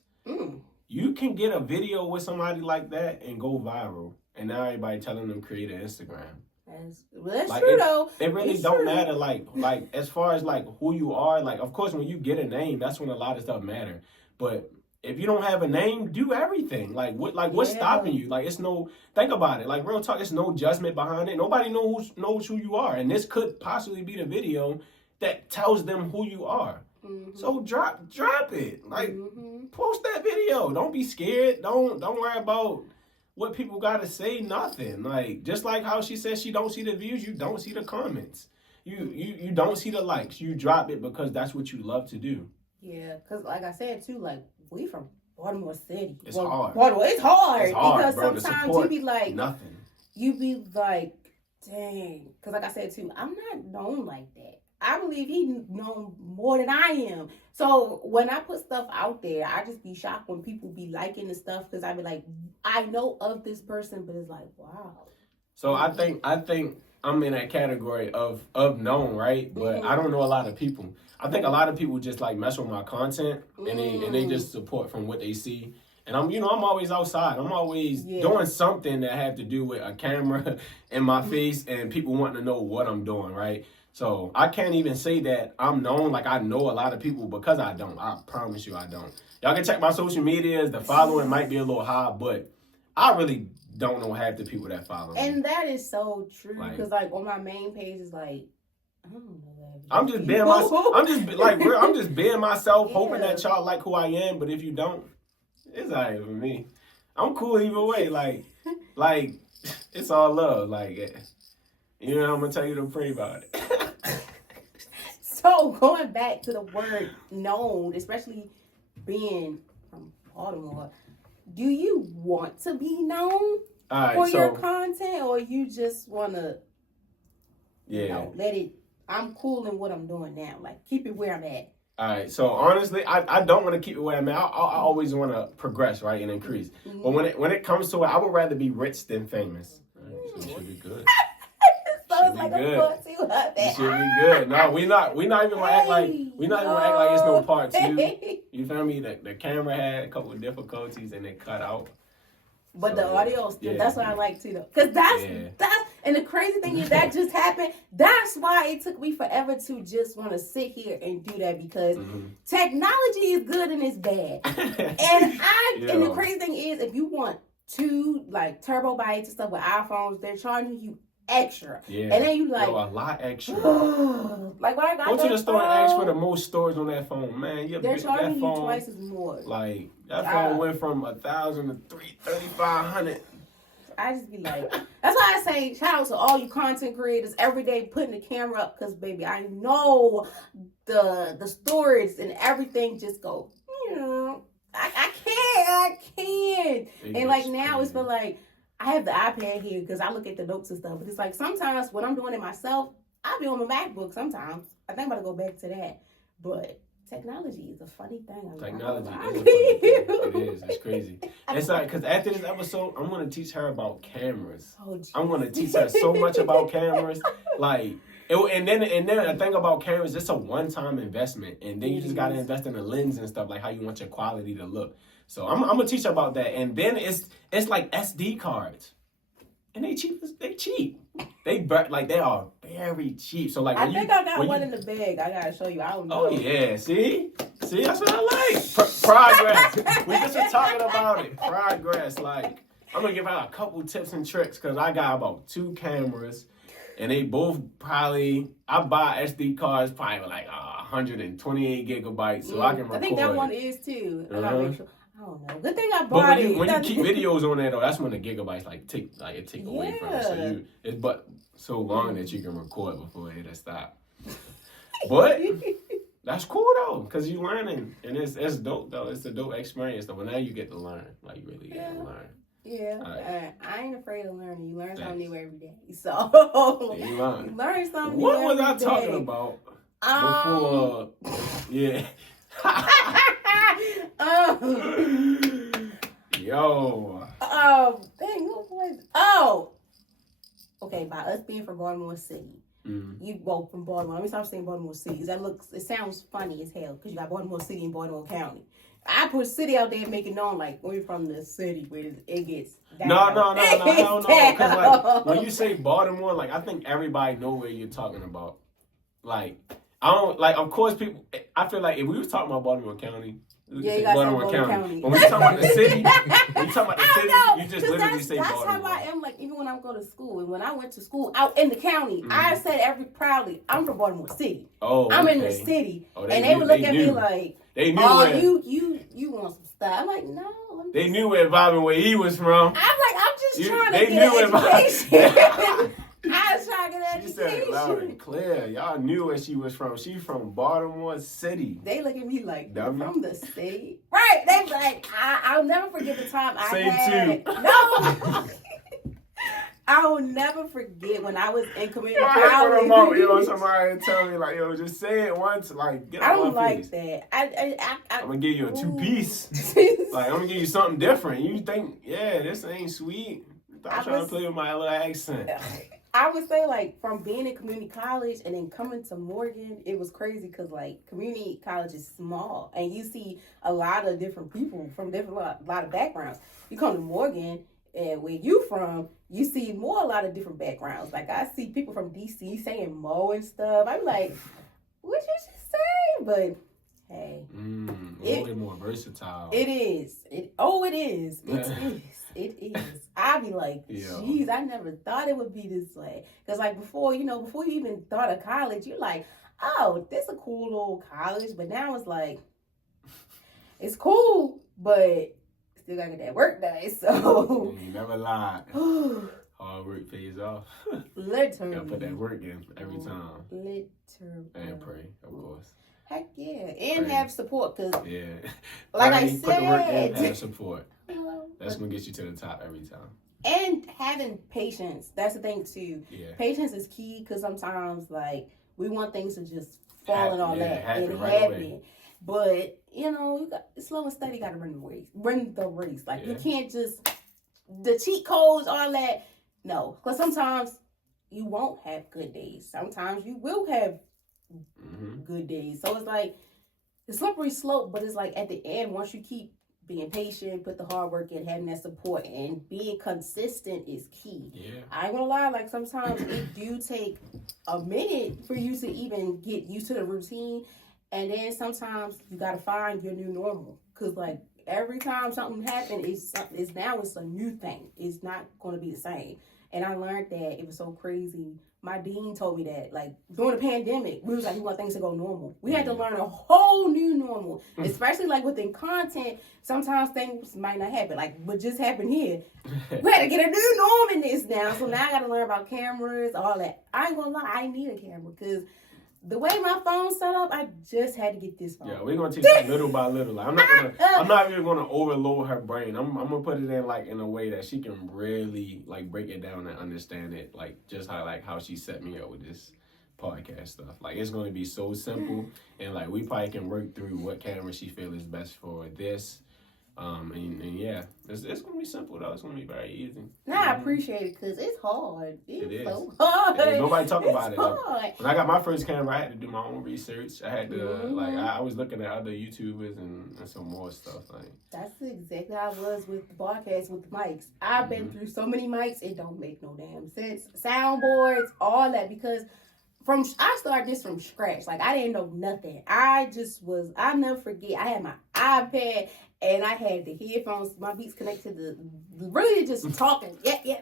You can get a video with somebody like that and go viral. And now everybody telling them create an Instagram. That's like, true, though. It really don't matter, like as far as, like, who you are. Like, of course, when you get a name, that's when a lot of stuff matter. But if you don't have a name, do everything. Like what's stopping you? Like think about it. Like real talk, there's no judgment behind it. Nobody knows who you are. And this could possibly be the video that tells them who you are. Mm-hmm. So drop it. Like post that video. Don't be scared. Don't worry about what people gotta say. Nothing. Like just like how she says she don't see the views, you don't see the comments. You don't see the likes. You drop it because that's what you love to do. Yeah, because like I said too, like we from Baltimore City. It's hard. Baltimore, it's hard because bro, sometimes you be like nothing. You be like, dang. Because like I said too, I'm not known like that. I believe he known more than I am. So when I put stuff out there, I just be shocked when people be liking the stuff because I be like, I know of this person, but it's like, wow. So I think I'm in that category of known, right? But I don't know a lot of people. I think a lot of people just like mess with my content and they just support from what they see. And I'm always outside. I'm always doing something that have to do with a camera in my face and people wanting to know what I'm doing, right? So I can't even say that I'm known. Like I know a lot of people because I don't. I promise you I don't. Y'all can check my social medias. The following might be a little high, but I really don't know half the people that follow me. And that is so true because like on my main page is like, I don't know that. I'm just being myself. I'm just being myself, hoping that y'all like who I am. But if you don't, it's alright for me. I'm cool either way. Like it's all love. Like I'm gonna tell you to pray about it. So going back to the word known, especially being from Baltimore, do you want to be known for your content, or you just want to, let it? I'm cool in what I'm doing now. Like keep it where I'm at. All right. So honestly, I don't want to keep it where I'm at. I always want to progress, right, and increase. Mm-hmm. But when it comes to it, I would rather be rich than famous. Right? So it should be good. It's like a part two of that. It should be good. No, we're not even gonna act like it's no part two. You feel me? The camera had a couple of difficulties and it cut out. But the audio still, that's what I like too, though. Because that's, and the crazy thing is that just happened. That's why it took me forever to just want to sit here and do that because technology is good and it's bad. And the crazy thing is, if you want two like turbo bytes and stuff with iPhones, they're charging you extra. Yeah. And then you like a lot extra. Like when I got go to the store and ask for the most storage on that phone, man. They're charging you twice as more. Like that phone went from 1,000 to 3,500. I just be like, that's why I say shout out to all you content creators every day putting the camera up because baby, I know the storage and everything just go. I can't. And like now it's been like. I have the iPad here because I look at the notes and stuff. But it's like sometimes when I'm doing it myself, I'll be on my MacBook sometimes. I think I'm going to go back to that. But technology is a funny thing. Technology is a funny thing. It is. It's crazy. It's like, because after this episode, I'm going to teach her about cameras. I'm going to teach her so much about cameras. Like, and then the thing about cameras, it's a one-time investment. And then you just got to invest in the lens and stuff, like how you want your quality to look. So I'm gonna teach her about that, and then it's like SD cards, and they cheap. They are very cheap. So like I think I got one in the bag. I gotta show you. I don't know. Oh yeah, see that's what I like. Progress. We just were talking about it. Progress. Like I'm gonna give out a couple tips and tricks because I got about 2 cameras, and they both probably I buy SD cards probably like 128 gigabytes, so I can record. I think that one is too. I gotta make sure. I don't know. Good thing I bought it. When you keep videos on there though, that's when the gigabytes take away from it. So it's but so long that you can record before it stop. But that's cool though, cause you learning and it's dope though. It's a dope experience though. But now you get to learn, like you really get to learn. Yeah, I ain't afraid of learning. You learn something new every day. So you learn something new every day. What was I talking about before? Yeah. Yo. Dang, what was? Okay, by us being from Baltimore City. You go from Baltimore. Let me stop saying Baltimore City. It sounds funny as hell because you got Baltimore City and Baltimore County. I put city out there and make it known like we're from the city where it gets down. No, I don't know. Because like when you say Baltimore, like I think everybody know where you're talking about. Like I don't like. Of course, people. I feel like if we was talking about Baltimore County, Yeah, you got Baltimore County. When we talk about the city, you just literally say that's Baltimore. That's how I am. Like even when I go to school, and when I went to school out in the county, I said proudly, I'm from Baltimore City. Oh, I'm in the city, and they would look at me like, they knew. Oh, you want some stuff? I'm like, no. They knew where he was from. I'm like, I'm just trying to get an education. I was trying to get an education. She said it loud and clear. Y'all knew where she was from. She from Baltimore City. They look at me like, from the city? Right. They like, I'll never forget the time I had. Too. No. I will never forget when I was in community college. Somebody tell me like, yo, just say it once, like get I don't my like face. that. I'm gonna give you a 2-piece. Like I'm gonna give you something different. You think, yeah, this ain't sweet. I'm trying to play with my little accent. I would say like from being in community college and then coming to Morgan, it was crazy because like community college is small and you see a lot of different people from a lot of backgrounds. You come to Morgan and where you from, you see a lot of different backgrounds. Like I see people from DC saying Mo and stuff. I'm like, what you just say? But hey, it's more versatile. It is. It is. It is. I be like, geez, I never thought it would be this way. Because like before you even thought of college, you're like, oh, this is a cool little college. But now it's like, it's cool, but still gotta get that work done. So you never lied. Hard work pays off. Literally. Gotta put that work in every time. Literally. And pray, of course. Heck yeah. And have support, because like I said, put the work in, have support. That's gonna get you to the top every time. And having patience. That's the thing too. Yeah. Patience is key, because sometimes like we want things to just fall and all that. And happen. But you got slow and steady, gotta run the race. Like you can't just the cheat codes, all that. No. Because sometimes you won't have good days. Sometimes you will have good days. So it's like the slippery slope, but it's like at the end, once you keep being patient, put the hard work in, having that support, and being consistent is key. Yeah. I ain't gonna lie, like sometimes it do take a minute for you to even get used to the routine, and then sometimes you gotta find your new normal. Cause like every time something happens, it's a new thing. It's not gonna be the same. And I learned that it was so crazy. My dean told me that, like, during the pandemic, we was like, we want things to go normal. We had to learn a whole new normal, especially, like, within content. Sometimes things might not happen, like what just happened here. We had to get a new norm in this now. So now I got to learn about cameras, all that. I ain't gonna lie, I need a camera, because the way my phone's set up, I just had to get this phone. Yeah, we're gonna teach her little by little. Like, I'm not even gonna overload her brain. I'm gonna put it in like in a way that she can really like break it down and understand it. Like just how she set me up with this podcast stuff. Like it's gonna be so simple, and like we probably can work through what camera she feel is best for this. And yeah, it's gonna be simple though. It's gonna be very easy. Nah, I appreciate it, because it's hard. It's so hard. Nobody talk about it. Like, when I got my first camera, I had to do my own research. I had to I was looking at other YouTubers and some more stuff. Like that's exactly how I was with the podcast with the mics. I've been through so many mics, it don't make no damn sense. Soundboards, all that, because I started this from scratch. Like I didn't know nothing. I'll never forget. I had my iPad and I had the headphones, my beats connected to really just talking. Yeah.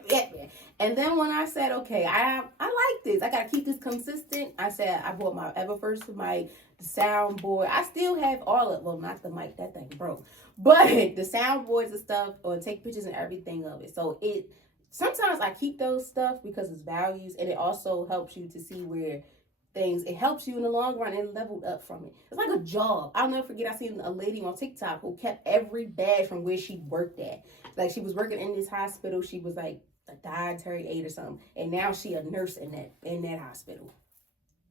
And then when I said, okay, I like this. I gotta keep this consistent. I said I bought my ever first mic, the soundboard. I still have all of not the mic, that thing broke. But the soundboards and stuff, or take pictures and everything of it. So sometimes I keep those stuff because it's values, and it also helps you to see where it helps you in the long run and leveled up from it. It's like a job. I'll never forget, I seen a lady on TikTok who kept every badge from where she worked at. Like she was working in this hospital. She was like a dietary aide or something. And now she a nurse in that hospital.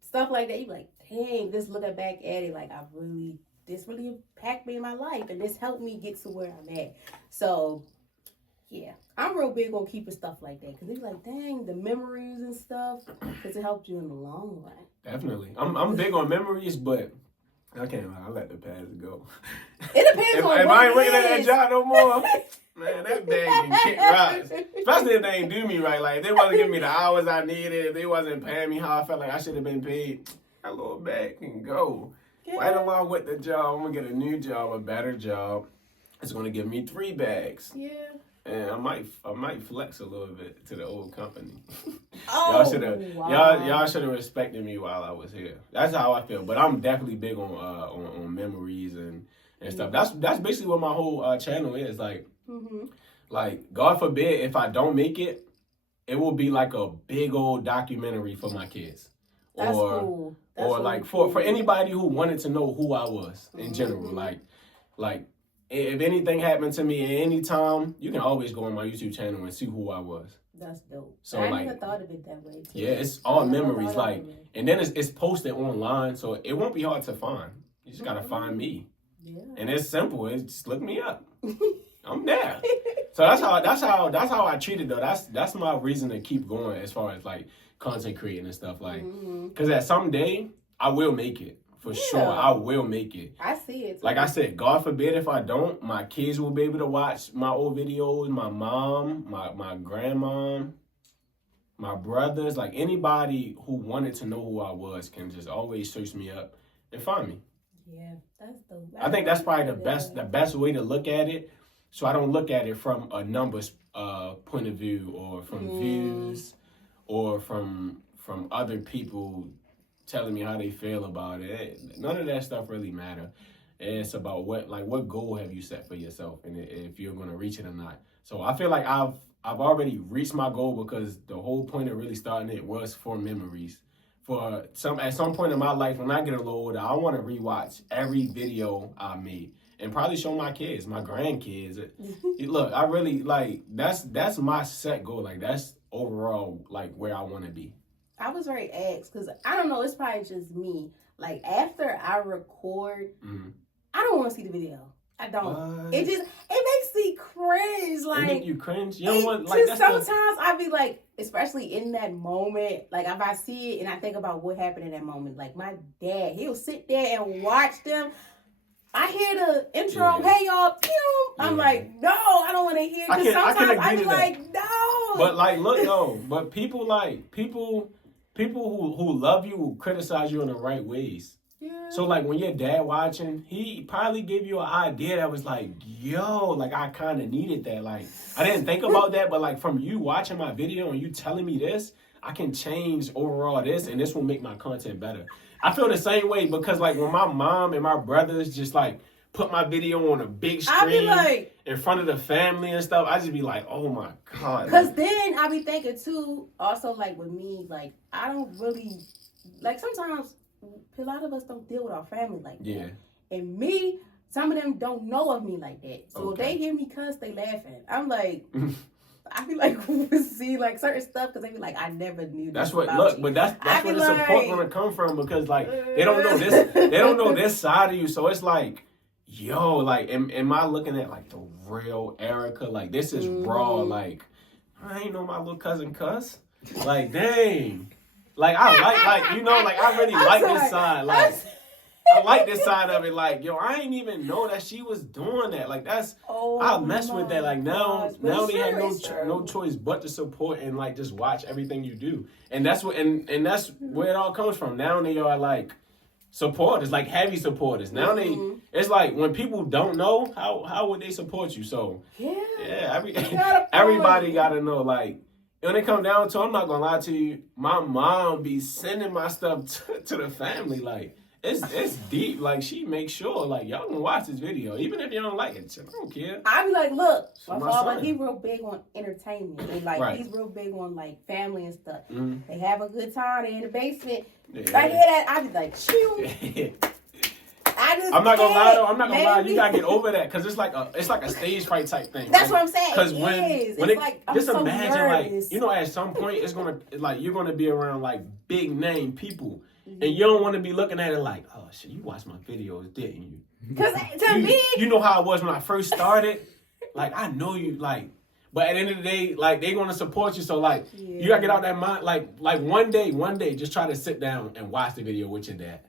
Stuff like that. You be like, dang, just looking back at it, like this really impacted me in my life, and this helped me get to where I'm at. So yeah, I'm real big on keeping stuff like that, because it's like, dang, the memories and stuff, because it helped you in the long run. Definitely. I'm big on memories, but I can't lie. I let the past go. It depends on if what I ain't working at that job no more, man, that bag can kick rocks. Especially if they ain't do me right. Like, if they wasn't giving me the hours I needed, if they wasn't paying me how I felt like I should have been paid, that little bag can go. Right along with the job, I'm gonna get a new job, a better job. It's gonna give me 3 bags. Yeah. And I might flex a little bit to the old company. Oh, y'all should have respected me while I was here. That's how I feel. But I'm definitely big on memories and stuff. That's basically what my whole channel is like. Like, God forbid if I don't make it, it will be like a big old documentary for my kids. That's cool. That's or really like cool. for anybody who wanted to know who I was in general. Like if anything happened to me at any time, you can always go on my YouTube channel and see who I was. That's dope. So I like, never thought of it that way too. Yeah, it's all memories. Like, and then it's posted online, so it won't be hard to find. You just gotta find me. Yeah. And it's simple. It's just look me up. I'm there. So that's how I treat it though. That's my reason to keep going as far as like content creating and stuff. Like, because at some day I will make it. For sure, I will make it. I see it. Like I said, God forbid if I don't, my kids will be able to watch my old videos, my mom, my grandma, my brothers, like anybody who wanted to know who I was can just always search me up and find me. Yeah, that's dope. I think that's probably the best way to look at it. So I don't look at it from a numbers point of view or from views or from other people telling me how they feel about it. None of that stuff really matter. It's about what goal have you set for yourself and if you're going to reach it or not. So I feel like I've already reached my goal because the whole point of really starting it was for memories. At some point in my life when I get a little older, I want to rewatch every video I made and probably show my kids, my grandkids. Look, I really like that's my set goal. Like that's overall like where I want to be. I was very asked because I don't know. It's probably just me. Like after I record, I don't want to see the video. I don't. What? It makes me cringe. Like it make you cringe. You don't want like that's sometimes I be like, especially in that moment, like if I see it and I think about what happened in that moment, like my dad, he'll sit there and watch them. I hear the intro, hey y'all, pew. I'm like, no, I don't want to hear. Because sometimes I be like, no. But like, look though, but people who love you will criticize you in the right ways. Yeah. So like when your dad watching, he probably gave you an idea that was like, yo, like I kind of needed that. Like I didn't think about that, but like from you watching my video and you telling me this, I can change overall this and this will make my content better. I feel the same way because like when my mom and my brothers just like put my video on a big screen like, in front of the family and stuff, I just be like, oh my God. Because then I be thinking too, also like with me, like I don't really, like sometimes a lot of us don't deal with our family like that. And me, some of them don't know of me like that. So if they hear me cuss, they laughing. I'm like... I be like, see, like certain stuff because they be like, I never knew. That's what look, but that's where the support gonna come from because like they don't know this, they don't know this side of you. So it's like, yo, like, am I looking at like the real Erica? Like this is raw. Like I ain't know my little cousin cuss. Like dang, like I really like this side. Like I like this side of it. Like, yo, I ain't even know that she was doing that. Like, that's, I mess with that. Like, now they have no choice but to support and, like, just watch everything you do. And that's what, and that's where it all comes from. Now they are, like, supporters, like, heavy supporters. Now it's like, when people don't know, how would they support you? So, everybody got to know, like, when it come down to, I'm not going to lie to you, my mom be sending my stuff to the family, like, It's deep. Like, she makes sure, like, y'all can watch this video. Even if you don't like it, I don't care. I be like, look, my father, he real big on entertainment. And, like, he's real big on, like, family and stuff. They have a good time. They in the basement. I hear that, I be like, chill. I'm not gonna lie though. I'm not gonna lie. You gotta get over that because it's like a stage fright type thing. That's what I'm saying. Because when it like, just so imagine nervous. like, you know, at some point it's gonna like you're gonna be around like big name people. And you don't want to be looking at it like, oh shit, you watched my videos, didn't you? Because to me, you know how I was when I first started. Like I know you, like, but at the end of the day, like they gonna support you. So like, you gotta get out that mind. Like one day, just try to sit down and watch the video with your dad.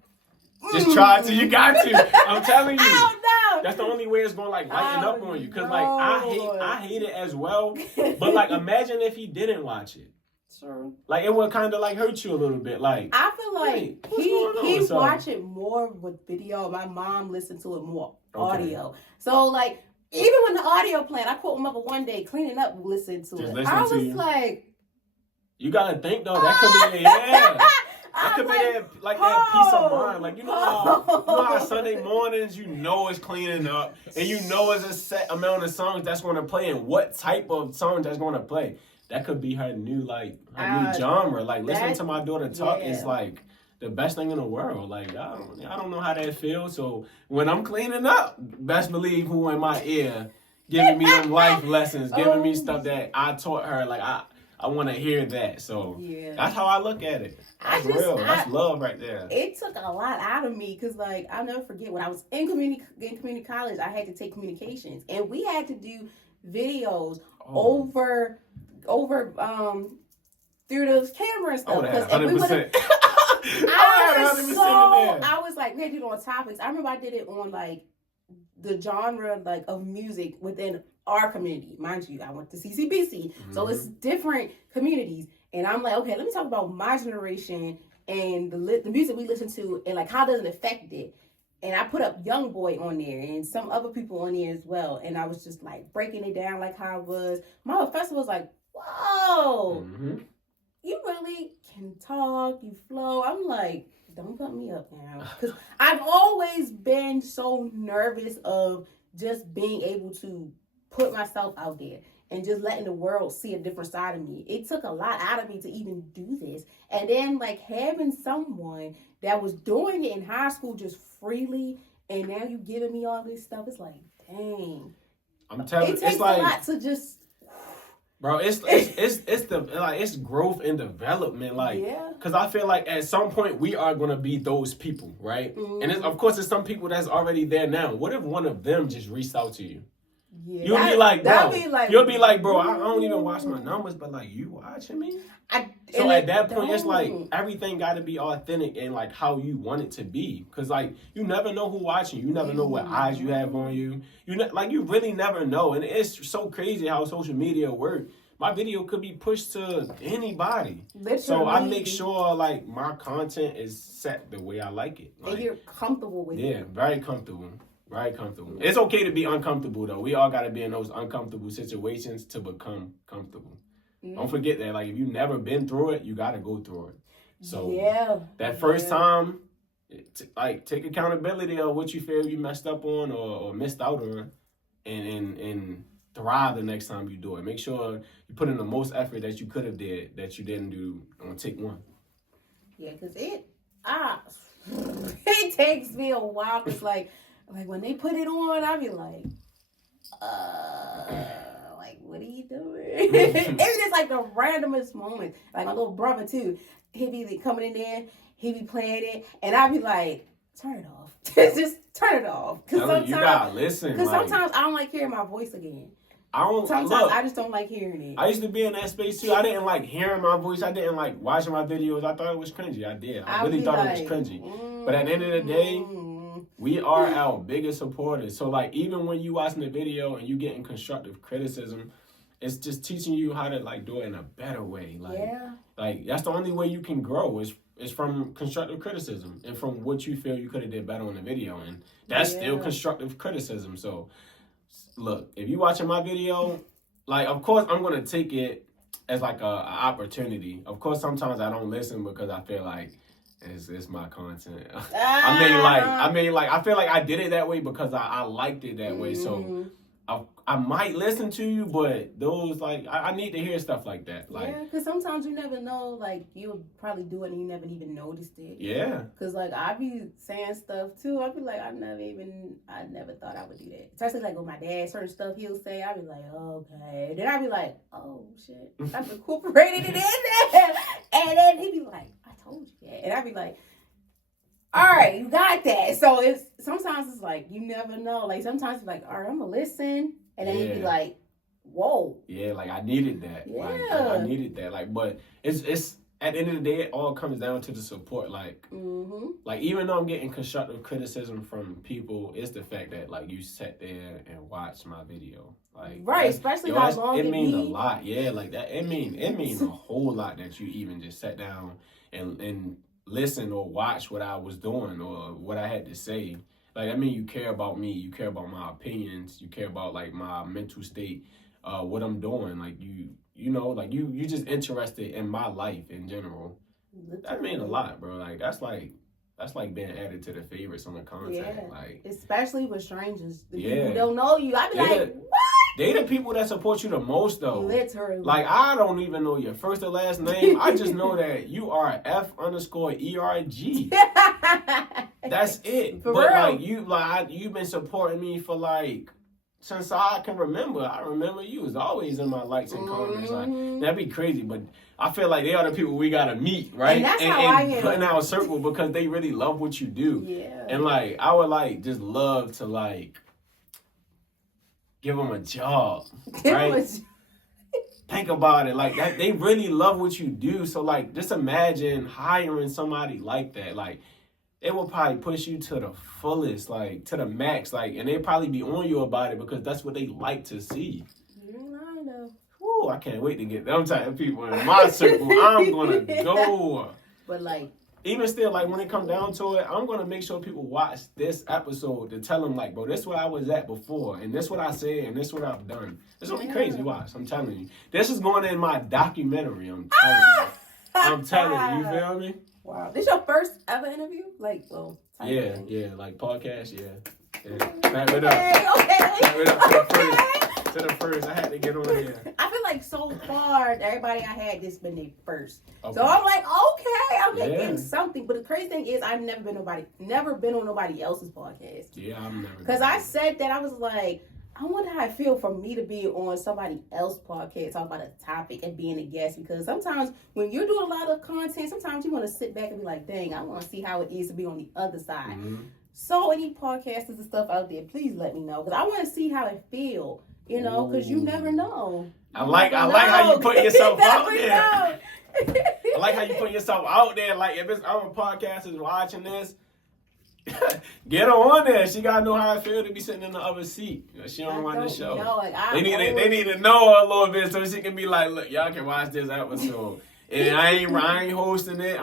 Just try to. You got to. I'm telling you. I don't know. That's the only way it's gonna like lighten up on you. Cause like I hate it as well. But like imagine if he didn't watch it. True. Like, it would kind of like hurt you a little bit. Like, I feel like he So, watch it more with video. My mom listened to it more audio. So like, even when the audio playing, I caught my mother one day cleaning up, listening to it. I was like, you gotta think though, that could be that could be that peace of mind. Like, you know how Sunday mornings, you know it's cleaning up, and you know it's a set amount of songs that's gonna play, and what type of songs that's gonna play. That could be her new new genre. Like, listening to my daughter talk is like the best thing in the world. Like, I don't know how that feels. So when I'm cleaning up, best believe who in my ear giving me them life lessons, giving me stuff that I taught her. Like, I want to hear that. So that's how I look at it. That's real. That's love right there. It took a lot out of me because, like, I'll never forget when I was in community college, I had to take communications, and we had to do videos over through those camera and stuff. Because if we would I was like, we had to do it on topics. I remember I did it on like the genre like of music within our community. Mind you, I went to CCBC, so it's different communities. And I'm like, okay, let me talk about my generation and the music we listen to, and like how does it affect it. And I put up Young Boy on there and some other people on there as well. And I was just like breaking it down like how it was. My professor was like, whoa, you really can talk, you flow. I'm like, don't put me up now. Because I've always been so nervous of just being able to put myself out there and just letting the world see a different side of me. It took a lot out of me to even do this. And then like having someone that was doing it in high school just freely, and now you giving me all this stuff, it's like, dang. I'm telling you, it takes a lot to just... Bro, it's growth and development, like, because I feel like at some point we are gonna be those people, right? And of course, there's some people that's already there now. What if one of them just reached out to you? You'll be like, bro, I don't even watch my numbers, but like, you watching me? So at that point, it's like everything got to be authentic and like how you want it to be, because like you never know who watching. You never know what eyes you have on you. You really never know, and it's so crazy how social media works. My video could be pushed to anybody. Literally. So I make sure like my content is set the way I like it. Like, and you're comfortable with it. Yeah, very comfortable. Very comfortable. It's okay to be uncomfortable though. We all got to be in those uncomfortable situations to become comfortable. Don't forget that. Like, if you've never been through it, you got to go through it. So that first time, take accountability of what you feel you messed up on or missed out on, and thrive the next time you do it. Make sure you put in the most effort that you could have did that you didn't do on take one. Yeah, because it takes me a while. It's like when they put it on, I be like, what are you doing? It's just like the randomest moments. Like my little brother too, he be coming in there, he be playing it, and I be like, turn it off. Just turn it off. Cause sometimes you gotta listen. Because sometimes I don't like hearing my voice again. I just don't like hearing it. I used to be in that space too. I didn't like hearing my voice. I didn't like watching my videos. I thought it was cringy. I did. I really thought it was cringy. But at the end of the day, we are our biggest supporters. So like, even when you watching the video and you getting constructive criticism, it's just teaching you how to like do it in a better way. Like that's the only way you can grow is from constructive criticism and from what you feel you could have did better on the video, and that's still constructive criticism. So look, if you watching my video, like, of course I'm gonna take it as like a opportunity. Of course, sometimes I don't listen because I feel like it's my content. I feel like I did it that way because I liked it that way. So I might listen to you, but those like I need to hear stuff like that. Like, because sometimes you never know. Like, you'll probably do it and you never even noticed it. Yeah. Because like I be saying stuff too. I be like, I never thought I would do that. Especially like with my dad, certain stuff he'll say. I be like, okay. Then I be like, oh shit, I've incorporated it in there. And then he be like, I told you that. And I be like, all right, you got that. So sometimes it's like you never know. Like sometimes you're like, all right, I'm gonna listen, and then you be like, whoa. Yeah, like I needed that. Yeah. Like I needed that. Like, but it's at the end of the day, it all comes down to the support. Like, like even though I'm getting constructive criticism from people, it's the fact that like you sat there and watched my video. Like, right, especially how long it means a lot. Yeah, like that. It means a whole lot that you even just sat down and listen or watch what I was doing or what I had to say. Like, I mean, you care about me, you care about my opinions, you care about like my mental state, what I'm doing. Like you know, like you just interested in my life in general. That means a lot, bro. Like that's like being added to the favorites on the content. Yeah. Like especially with strangers, the people who don't know you. I be like, what? They the people that support you the most, though. Literally. Like, I don't even know your first or last name. I just know that you are F_ERG. That's it. For but real. you've been supporting me for like since I can remember. I remember you was always in my likes and comments. Like, that'd be crazy, but I feel like they are the people we gotta meet, right? And that's how I am. Put in our circle because they really love what you do. Yeah. And like, I would like just love to like give them a job, right? Think about it, like that. They really love what you do. So like, just imagine hiring somebody like that. Like, it will probably push you to the fullest, like to the max, like, and they probably be on you about it because that's what they like to see. I know. Woo, I can't wait to get them type of people in my circle. I'm gonna go. But like, even still, like when it comes down to it, I'm gonna make sure people watch this episode to tell them, like, bro, this is where I was at before, and this what I said, and this what I've done. It's gonna be crazy. Watch, I'm telling you, this is going in my documentary. I'm telling you. I'm telling you. You feel me? Wow. This your first ever interview? Like, well, yeah, like podcast, yeah. Back it up. Okay. Back it up to the first. I had to get on here. I feel like so far, everybody I had, this been their first. Okay. So I'm like, okay, I'm making something. But the crazy thing is, I've never been on nobody else's podcast. Yeah, I'm never. Because I said that, I was like, I wonder how it feel for me to be on somebody else's podcast, talk about a topic and being a guest. Because sometimes when you're doing a lot of content, sometimes you want to sit back and be like, dang, I want to see how it is to be on the other side. So any podcasters and stuff out there, please let me know. Because I want to see how it feel, you know, because you never know. I like how you put yourself out there. I like how you put yourself out there. Like, if it's our podcasters watching this, get her on there. She gotta know how it feels to be sitting in the other seat. She don't run the show. They need to know her a little bit so she can be like, look, y'all can watch this episode. And I ain't hosting it.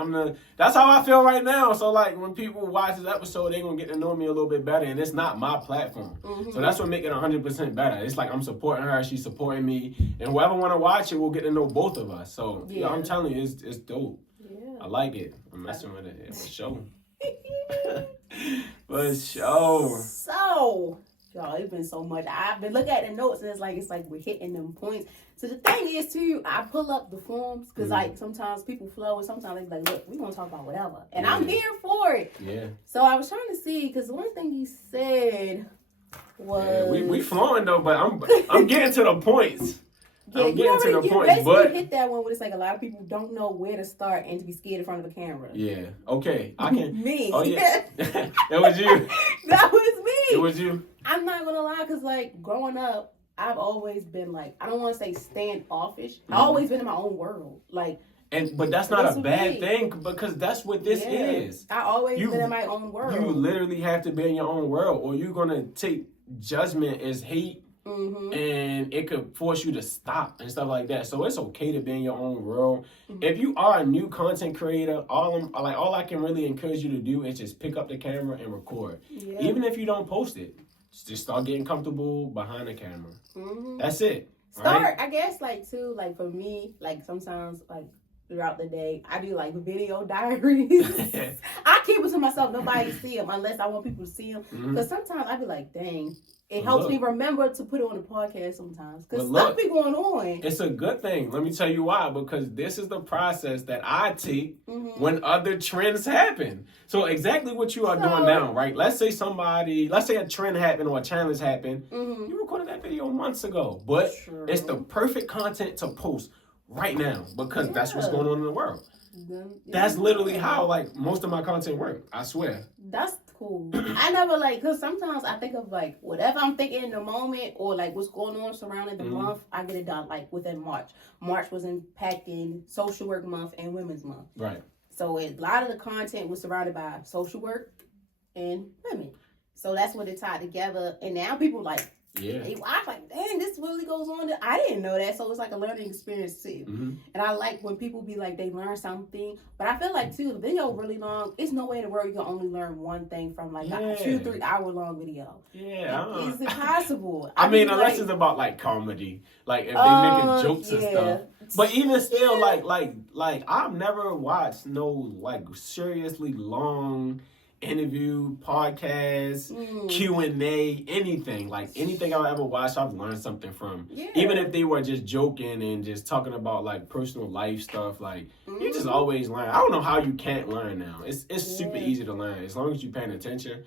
That's how I feel right now. So like when people watch this episode, they gonna get to know me a little bit better. And it's not my platform. So that's what make it 100% better. It's like I'm supporting her, she's supporting me, and whoever wanna watch it will get to know both of us. So yeah, I'm telling you, it's dope. Yeah. I like it. I'm messing with it. For sure. For sure. So, y'all, it's been so much. I've been looking at the notes and it's like we're hitting them points. So the thing is too, I pull up the forms because like sometimes people flow and sometimes they be like, look, we gonna talk about whatever, and I'm here for it. Yeah. So I was trying to see because one thing you said was we flowing though, but I'm getting to the points. Yeah, I'm getting to the points, but hit that one where it's like a lot of people don't know where to start and to be scared in front of the camera. Yeah. Okay. I can. Me. Oh yeah. That was you. That was me. It was you. I'm not gonna lie, cause like growing up, I've always been like, I don't want to say standoffish. I've always been in my own world, like. But that's not a bad thing because that's what this is. I always been in my own world. You literally have to be in your own world, or you're gonna take judgment as hate. And it could force you to stop and stuff like that. So it's okay to be in your own world. If you are a new content creator, all I can really encourage you to do is just pick up the camera and record. Yeah. Even if you don't post it, just start getting comfortable behind the camera. That's it. Start, I guess, like too, like for me, like sometimes like throughout the day, I do like video diaries. I keep it to myself. Nobody see them unless I want people to see them. Because sometimes I be like, dang. It helps me remember to put it on the podcast sometimes. Because stuff be going on. It's a good thing. Let me tell you why. Because this is the process that I take when other trends happen. So exactly what you are doing now, right? Let's say a trend happened or a challenge happened. You recorded that video months ago. But it's the perfect content to post right now. Because that's what's going on in the world. That's literally how like most of my content work. I swear. That's cool. I never like, because sometimes I think of like whatever I'm thinking in the moment or like what's going on surrounding the month, I get it done like within March. March was impacting social work month and women's month. Right. So a lot of the content was surrounded by social work and women. So that's what it tied together. And now people like, I was like, dang, this really goes on. I didn't know that. So it's like a learning experience too. And I like when people be like, they learn something. But I feel like too, the video really long. It's no way in the world you can only learn one thing from like a 2-3 hour long video. It's impossible. I mean, unless it's about like comedy. Like if they making jokes and stuff. But even still, like I've never watched no like seriously long interview, podcast, Q&A, anything. Like anything I've ever watched, I've learned something from. Even if they were just joking and just talking about like personal life stuff, like you just always learn. I don't know how you can't learn now. It's super easy to learn as long as you're paying attention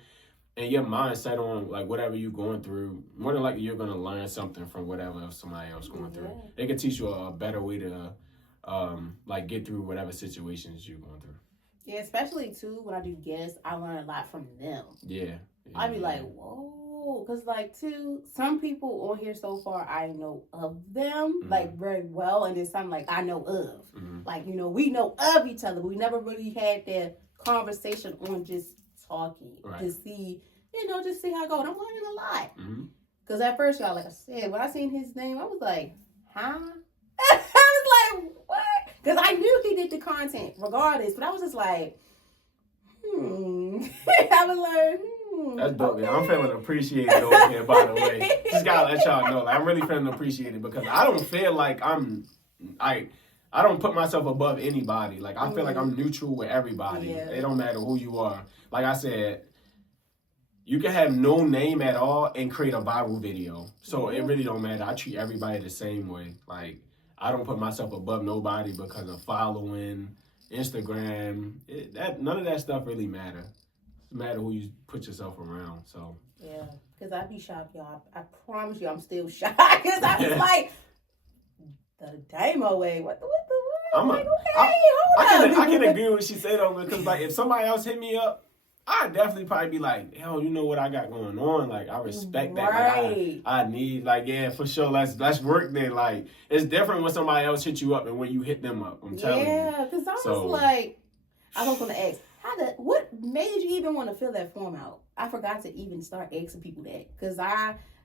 and your mind set on like whatever you're going through. More than likely you're gonna learn something from whatever somebody else going through. They can teach you a better way to like get through whatever situations you're going through. Yeah, especially too when I do guests, I learn a lot from them. I be like, whoa, because like too, some people on here so far I know of them like very well, and then some like I know of. Like we know of each other, but we never really had that conversation on just talking to see, just see how it goes. I'm learning a lot. Because at first, y'all, like I said, when I seen his name, I was like, huh? I was like, what? Because I knew he did the content regardless, but I was just like, I was like, That's dope, man. I'm feeling appreciated over here, by the way. Just gotta let y'all know. Like, I'm really feeling appreciated because I don't feel like I don't put myself above anybody. Like, I feel like I'm neutral with everybody. It don't matter who you are. Like I said, you can have no name at all and create a viral video. So it really don't matter. I treat everybody the same way. Like, I don't put myself above nobody because of following, Instagram. None of that stuff really matter. It matter who you put yourself around. So yeah, because I be shocked, y'all. I promise you, I'm still shocked because I was like, the Damo way. What? I'm like, okay, hold I can agree with what she said though, because like if somebody else hit me up, I'd definitely probably be like, yo, you know what I got going on? Like, I respect that. Like, I need, like, yeah, for sure. Let's work then. Like, it's different when somebody else hit you up and when you hit them up. I'm telling you. Yeah, because I was like, I was going to ask, what made you even want to fill that form out? I forgot to even start asking people that. Because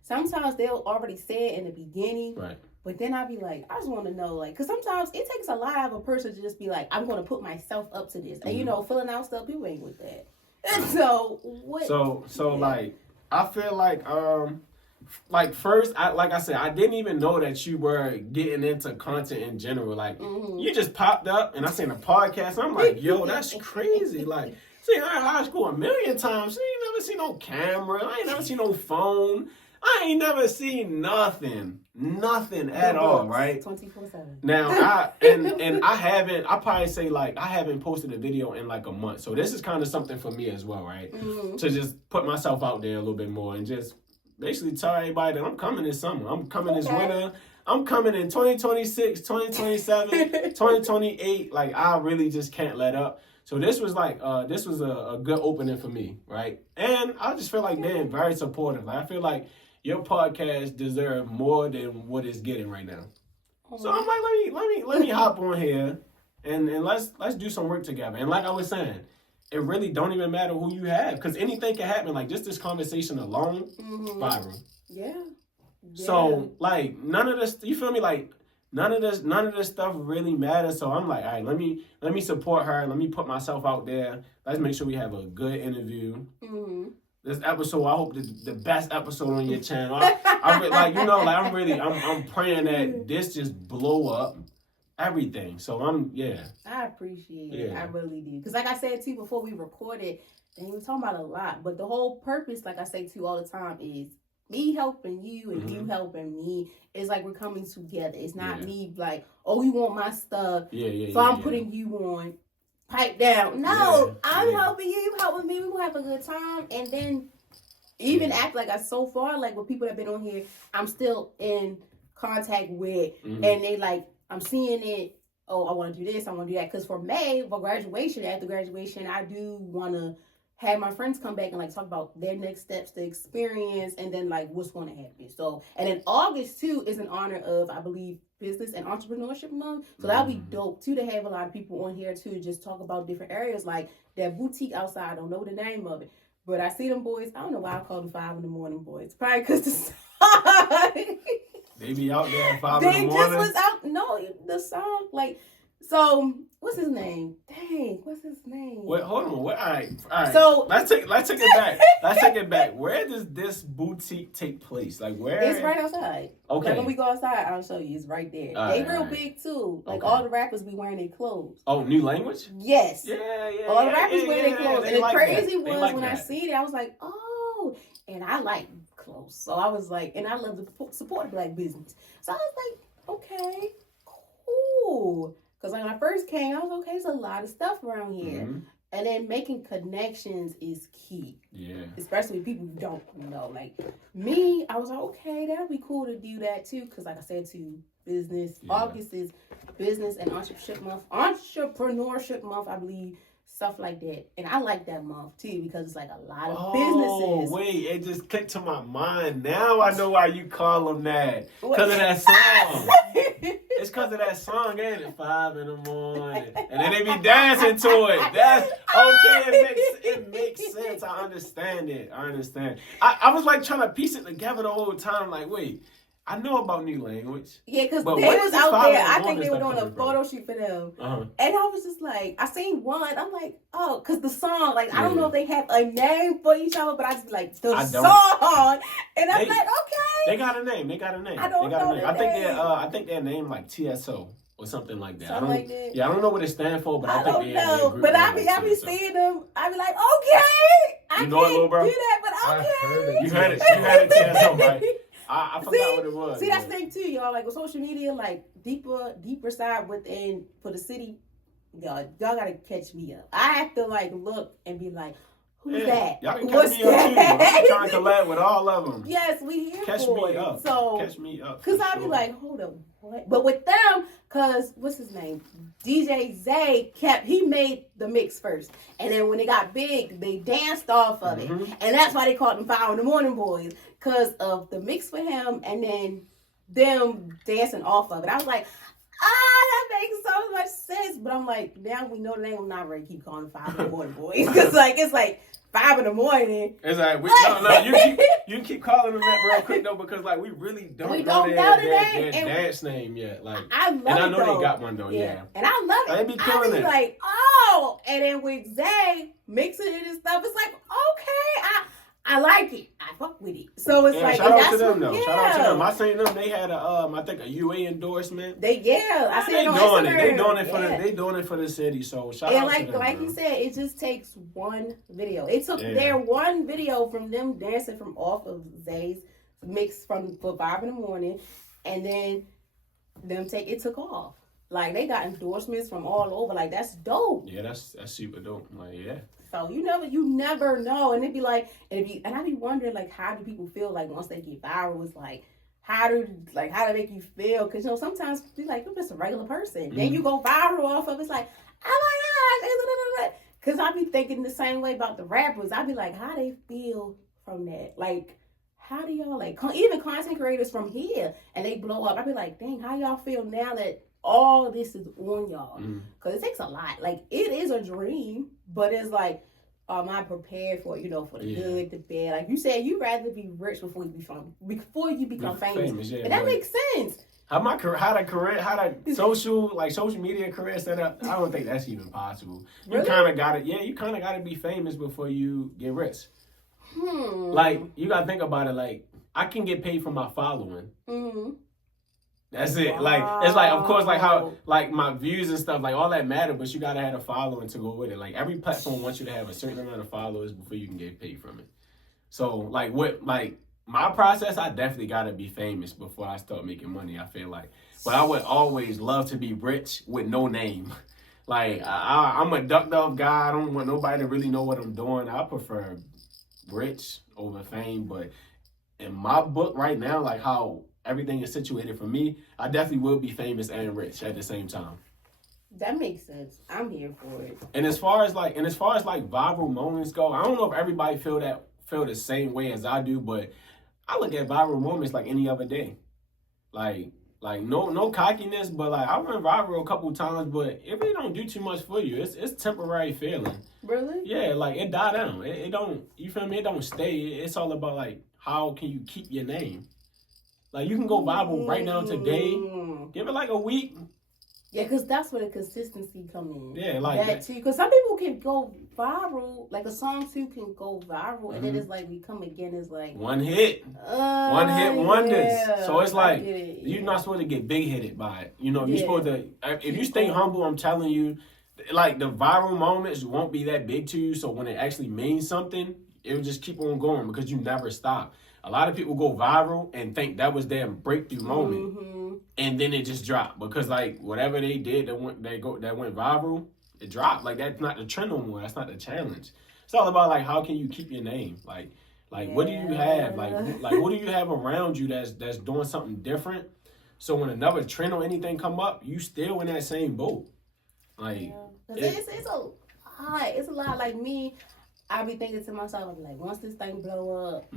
sometimes they'll already say it in the beginning. Right. But then I'll be like, I just want to know, like, because sometimes it takes a lot of a person to just be like, I'm going to put myself up to this. And, filling out stuff, people ain't with that. So what? So like I feel like first like I said, I didn't even know that you were getting into content in general. Like you just popped up and I seen a podcast. I'm like, yo, that's crazy. Like, see her in high school 1,000,000 times. She ain't never seen no camera. I ain't never seen no phone. I ain't never seen nothing at all, right? 24/7. Now, I probably say like I haven't posted a video in like a month. So this is kind of something for me as well, right? To just put myself out there a little bit more and just basically tell everybody that I'm coming this summer. I'm coming this winter. I'm coming in 2026, 2027, 2028. Like I really just can't let up. So this was like, this was a good opening for me, right? And I just feel like they're very supportive. Like, I feel like your podcast deserves more than what it's getting right now. So I'm like, let me hop on here and let's do some work together. And like I was saying, it really don't even matter who you have because anything can happen. Like just this conversation alone, viral. Yeah. So like none of this, you feel me? Like none of this stuff really matters. So I'm like, all right, let me support her. Let me put myself out there. Let's make sure we have a good interview. This episode, I hope the best episode on your channel. I'm praying that this just blow up everything. So I appreciate it. I really do. Because like I said too before we recorded, and we were talking about a lot, but the whole purpose, like I say to you all the time, is me helping you and you helping me. It's like we're coming together. It's not me like, oh, you want my stuff, so I'm putting you on. Pipe down. No, I'm helping you helping me. We will have a good time. And then even act like so far, like with people that have been on here, I'm still in contact with. And they like, I'm seeing it. Oh, I want to do this. I want to do that. Because for May, after graduation, I do want to have my friends come back and like talk about their next steps, the experience, and then like what's going to happen. So, and then August too is in honor of, I believe, Business and Entrepreneurship Month. So that'll be dope too to have a lot of people on here too, just talk about different areas like that boutique outside. I don't know the name of it, but I see them boys. I don't know why I call them 5 in the morning boys. Probably because the song. They be out there at 5 in the morning. They just was out. No, the song like. So what's his name? Dang, what's his name? Wait, hold on. What? All right. So let's take it back. Let's take it back. Where does this boutique take place? Like where? It's right outside. Okay. Like when we go outside, I'll show you. It's right there. They real big too. Like all the rappers be wearing their clothes. Oh, new language? Yes. Yeah. All the rappers wear their clothes. And the crazy was like when I seen it, I was like, oh. And I like clothes, so I was like, and I love to support Black business. So I was like, okay, cool. Because when I first came, I was okay, there's a lot of stuff around here. Mm-hmm. And then making connections is key. Yeah. Especially with people you don't know. Like me, I was like, okay, that'd be cool to do that too. Because like I said, to business. Yeah. August is Business and Entrepreneurship Month. Entrepreneurship Month, I believe. Stuff like that. And I like that month too because it's like a lot of businesses. Oh, wait. It just clicked to my mind. Now I know why you call them that. Because of that song. It's because of that song, ain't it? 5 in the morning. And then they be dancing to it. That's okay. It makes sense. I understand it. I was like trying to piece it together the whole time. Like, wait. I know about new language. Yeah, because they was out there. I think they were doing a photo shoot for them. Uh-huh. And I was just like, I seen one. I'm like, oh, because the song, like, I don't know if they have a name for each other, but I just like, the song. And I'm like, okay. They got a name. I don't know. I think they're named like TSO. Or something like that. Something like that. Yeah, I don't know what it stands for, but I think don't know. But I be seeing them. I be like, okay. I can't do that, but okay. You heard it, TSO, right? I forgot what it was. See, that's the thing too, y'all. Like with social media, like deeper side within for the city, y'all gotta catch me up. I have to like look and be like, who's that? Y'all can catch me up too. I'm trying to collab with all of them. Yes, we here catch for me it. up. So catch me up. Cause I'll be like, hold up, what? But with them, cause what's his name? DJ Zay he made the mix first, and then when it got big, they danced off of it, and that's why they called them 5 in the morning boys. Because of the mix with him and then them dancing off of it. I was like, that makes so much sense. But I'm like, now we know the name. I'm not ready to keep calling 5 in the morning boys. Because like, it's like 5 in the morning. It's like, you keep calling them that real quick though, because like, we really don't know their dance name yet. Like, I love it. And I know they got one though, yeah. And I love it. They be killing it. Like, oh. And then with Zay mixing it and stuff, it's like, okay, I like it. I fuck with it. So it's like, shout out to them though. Yeah. Shout out to them. I seen them. They had I think a UA endorsement. I seen it on Instagram. They doing it for the city. So shout out to them. Like you said, it just takes one video. It took their one video from them dancing from off of Zay's mix for 5 in the morning, and then it took off. Like they got endorsements from all over. Like that's dope. Yeah, that's super dope. Like yeah. So you never know, and it'd be like, and I'd be wondering like, how do people feel like once they get viral? It's like, how do they make you feel? Because sometimes be like, you're just a regular person. Then you go viral off of it's like, oh my gosh, because I be thinking the same way about the rappers. I'd be like, how they feel from that? Like, how do y'all like even content creators from here and they blow up? I'd be like, dang, how y'all feel now that all this is on y'all? Because it takes a lot. Like, it is a dream, but it's like, am I prepared for it, for the good, the bad? Like you said, you'd rather be rich before you become famous. And that makes sense. How the social media career set up, I don't think that's even possible. You Really? kind of got to be famous before you get rich. Like, you got to think about it, like, I can get paid for my following. That's it. Wow. Like, it's like, of course, like how, like my views and stuff, like all that matter, but you gotta have a following to go with it. Like every platform wants you to have a certain amount of followers before you can get paid from it. So like my process, I definitely gotta be famous before I start making money, I feel like. But I would always love to be rich with no name. Like I'm a ducked off guy. I don't want nobody to really know what I'm doing. I prefer rich over fame, but in my book right now, like how everything is situated for me, I definitely will be famous and rich at the same time. That makes sense. I'm here for it. And as far as like viral moments go, I don't know if everybody feel the same way as I do, but I look at viral moments like any other day. Like no cockiness, but like I went viral a couple times, but it really don't do too much for you. It's temporary feeling. Really? Yeah, like it die down. It don't, you feel me? It don't stay. It's all about like how can you keep your name. Like you can go viral right now today. Give it like a week. Yeah, because that's where the consistency come in. Yeah, like that too. Because some people can go viral, like a song too can go viral, and then it's like we come again. It's like one hit wonders. Yeah, so it's like you're not supposed to get big headed by it. You know, you're supposed to. If you stay humble, I'm telling you, like the viral moments won't be that big to you. So when it actually means something, it will just keep on going because you never stop. A lot of people go viral and think that was their breakthrough moment, and then it just dropped because like whatever they did that went viral, it dropped. Like that's not the trend no more. That's not the challenge. It's all about like how can you keep your name? Like what do you have? Like what do you have around you that's doing something different? So when another trend or anything come up, you still in that same boat. Like it's a lot. It's a lot. Like me, I be thinking to myself, like once this thing blow up.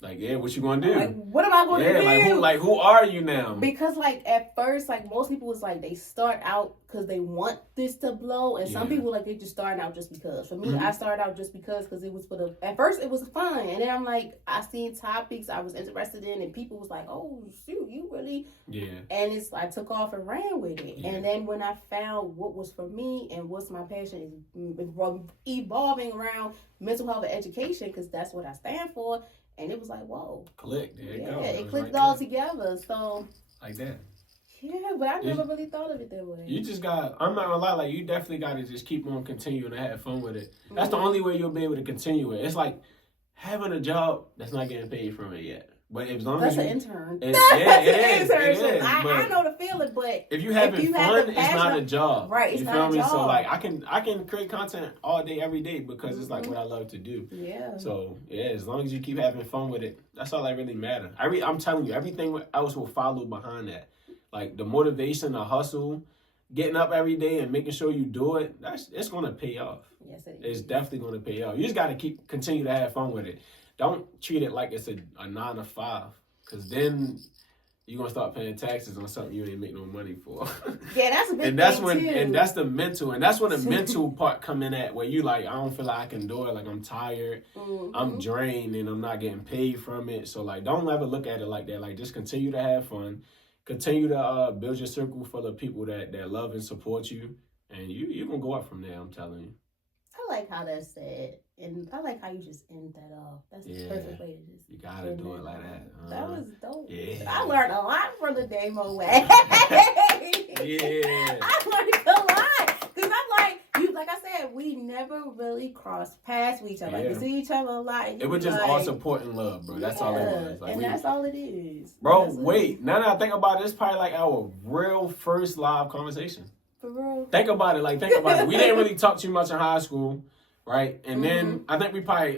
Like, yeah, what you gonna do? Like, what am I gonna do? Yeah, who are you now? Because, like, at first, like, most people was like, they start out because they want this to blow. And some people, like, they just starting out just because. For me, I started out just because it was at first, it was fun. And then I'm like, I seen topics I was interested in, and people was like, oh, shoot, you really? Yeah. And I took off and ran with it. Yeah. And then when I found what was for me and what's my passion is evolving around mental health and education, because that's what I stand for. And it was like, whoa. Click. There you go. It clicked all together. So. Like that. Yeah, but I never really thought of it that way. You just I'm not gonna lie, like, you definitely got to just keep on continuing to have fun with it. That's the only way you'll be able to continue it. It's like having a job that's not getting paid from it yet. But as long as that's an intern. It is. I know the feeling, but if you having fun, it's not a job. Right, it's you not feel a me? job. So like I can create content all day, every day because it's like what I love to do. Yeah. So yeah, as long as you keep having fun with it, that's all that really matters. I'm telling you, everything else will follow behind that. Like the motivation, the hustle, getting up every day and making sure you do it, it's gonna pay off. Yes, it is. It's definitely gonna pay off. You just gotta continue to have fun with it. Don't treat it like it's a 9 to 5, because then you're gonna start paying taxes on something you ain't make no money for. Yeah, that's a big and that's thing when too. And that's the mental, and that's when the mental part come in at, where you like, I don't feel like I can do it, like I'm tired, I'm drained, and I'm not getting paid from it. So like, don't ever look at it like that. Like, just continue to have fun, continue to build your circle full of people that love and support you, and you're gonna go up from there. I'm telling you. I like how that's said, and I like how you just end that off. That's the perfect way to just. You gotta do it like that. That was dope. Yeah. I learned a lot from the Damo way. Yeah. I learned a lot because I'm like I said, we never really crossed paths with each other. Like, we see each other a lot. It was just all support and love, bro. That's all it was. Like, that's all it is. Bro, wait. Now that I think about it, it's probably like our real first live conversation. For real. Think about it. Like, think about it. We didn't really talk too much in high school, right? And then I think we probably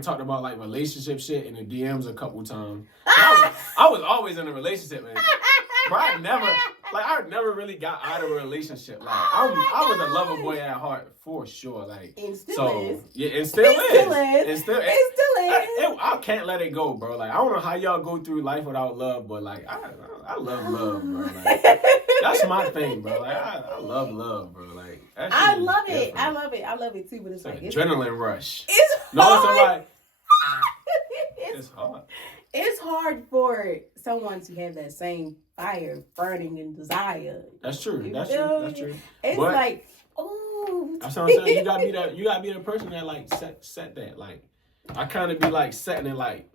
talked about like relationship shit in the DMs a couple times. I was always in a relationship, man. Bro, I never really got out of a relationship. Like, I was a lover boy at heart for sure. Like, and still is. Yeah, and still is. I can't let it go, bro. Like, I don't know how y'all go through life without love, but like, I love love, bro. Like, that's my thing, bro. Like, I love love, bro. Like, I love it. I love it too. But it's like adrenaline rush. It's hard. No, somebody. It's hard. It's hard for someone to have that same fire, burning, and desire. That's true. That's true. It's but, like, oh. That's what I'm saying. You gotta be the person that like set that. Like, I kind of be like setting it like,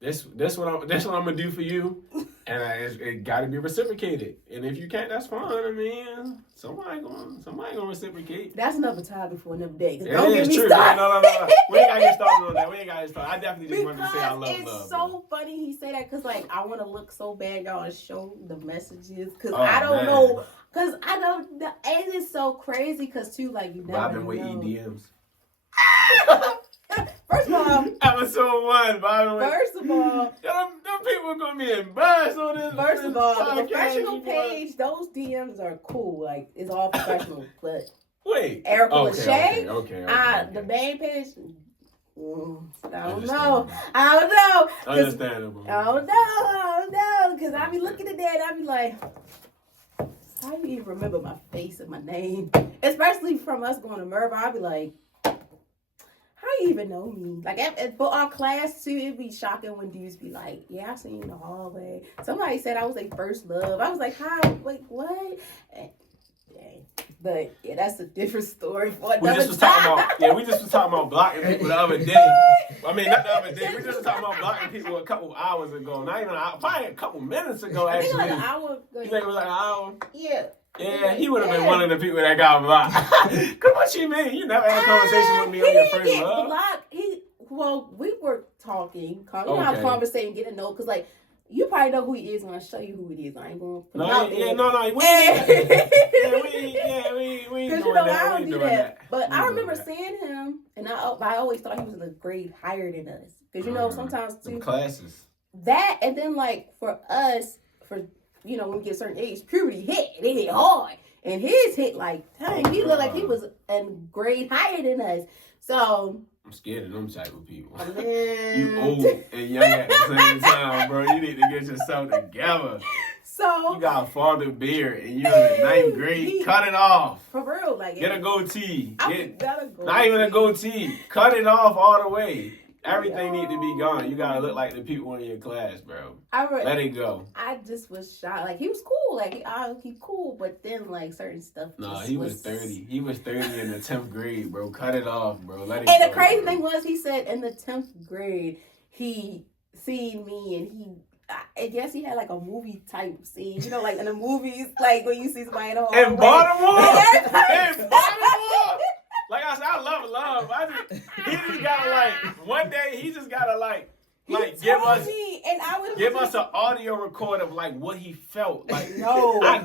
this what I'm gonna do for you, and it gotta be reciprocated. And if you can't, that's fine. I mean, somebody gonna reciprocate. That's another topic for another day. Don't get me started. No. We ain't gotta get started on that. I definitely just wanted to say I love love. It's so funny he say that because like I want to look so bad, y'all, and show the messages because I don't know. Because I don't. And it's so crazy because too, like, you never Robin know. with EDMs. First of all, episode 1, by the way. First of all, them people are gonna be embarrassed on this. First of all, the podcast, professional page, those DMs are cool. Like, it's all professional. But wait, Erica Lachey, okay. The main page. I don't know. Understandable. I don't know. Because I be looking at that and I be like, how do you even remember my face and my name? Especially from us going to Merva, I be like, how you even know me? Like, for our class, too, it'd be shocking when dudes be like, yeah, I seen you in the hallway. Somebody said I was their first love. I was like, hi, wait, what? But yeah, that's a different story for another time. We just was talking about blocking people the other day. I mean, not the other day. We just was talking about blocking people a couple hours ago. Not even probably a couple minutes ago, actually. I think like an hour. You think it was like an hour? Yeah. Yeah, he would have been one of the people that got blocked. Cause what you mean? You never had a conversation with me on your first love? Well, we were talking, conversating, getting to know, cause like, you probably know who he is when I show you who he is. I ain't going to put him out there. We ain't doing that. I don't do that. But I remember seeing him, and I always thought he was in a grade higher than us. Because, sometimes, too. Classes. That, and then, like, for us, when we get a certain age, puberty hit. They hit hard. And his hit, like, dang, he looked like he was a grade higher than us. So... I'm scared of them type of people. Man. You old and young at the same time, bro. You need to get yourself together. So you got a father beard and you're in the 9th grade. Cut it off. For real, like get a goatee. Goatee. Not even a goatee. Cut it off all the way. Everything need to be gone. You gotta look like the people in your class, bro. Let it go. I just was shocked. Like, he was cool. Like, he cool, but then like certain stuff. No, he was 30. He was 30 in the 10th grade, bro. Cut it off, bro. Let it go. And the crazy bro. thing was, he said in the 10th grade, he seen me and I guess he had like a movie type scene. Like in the movies, like when you see somebody in the hallway. In Baltimore? In Baltimore? Like I said, I love love. He just gotta one day he just gotta give us an audio record of like what he felt. Like no, I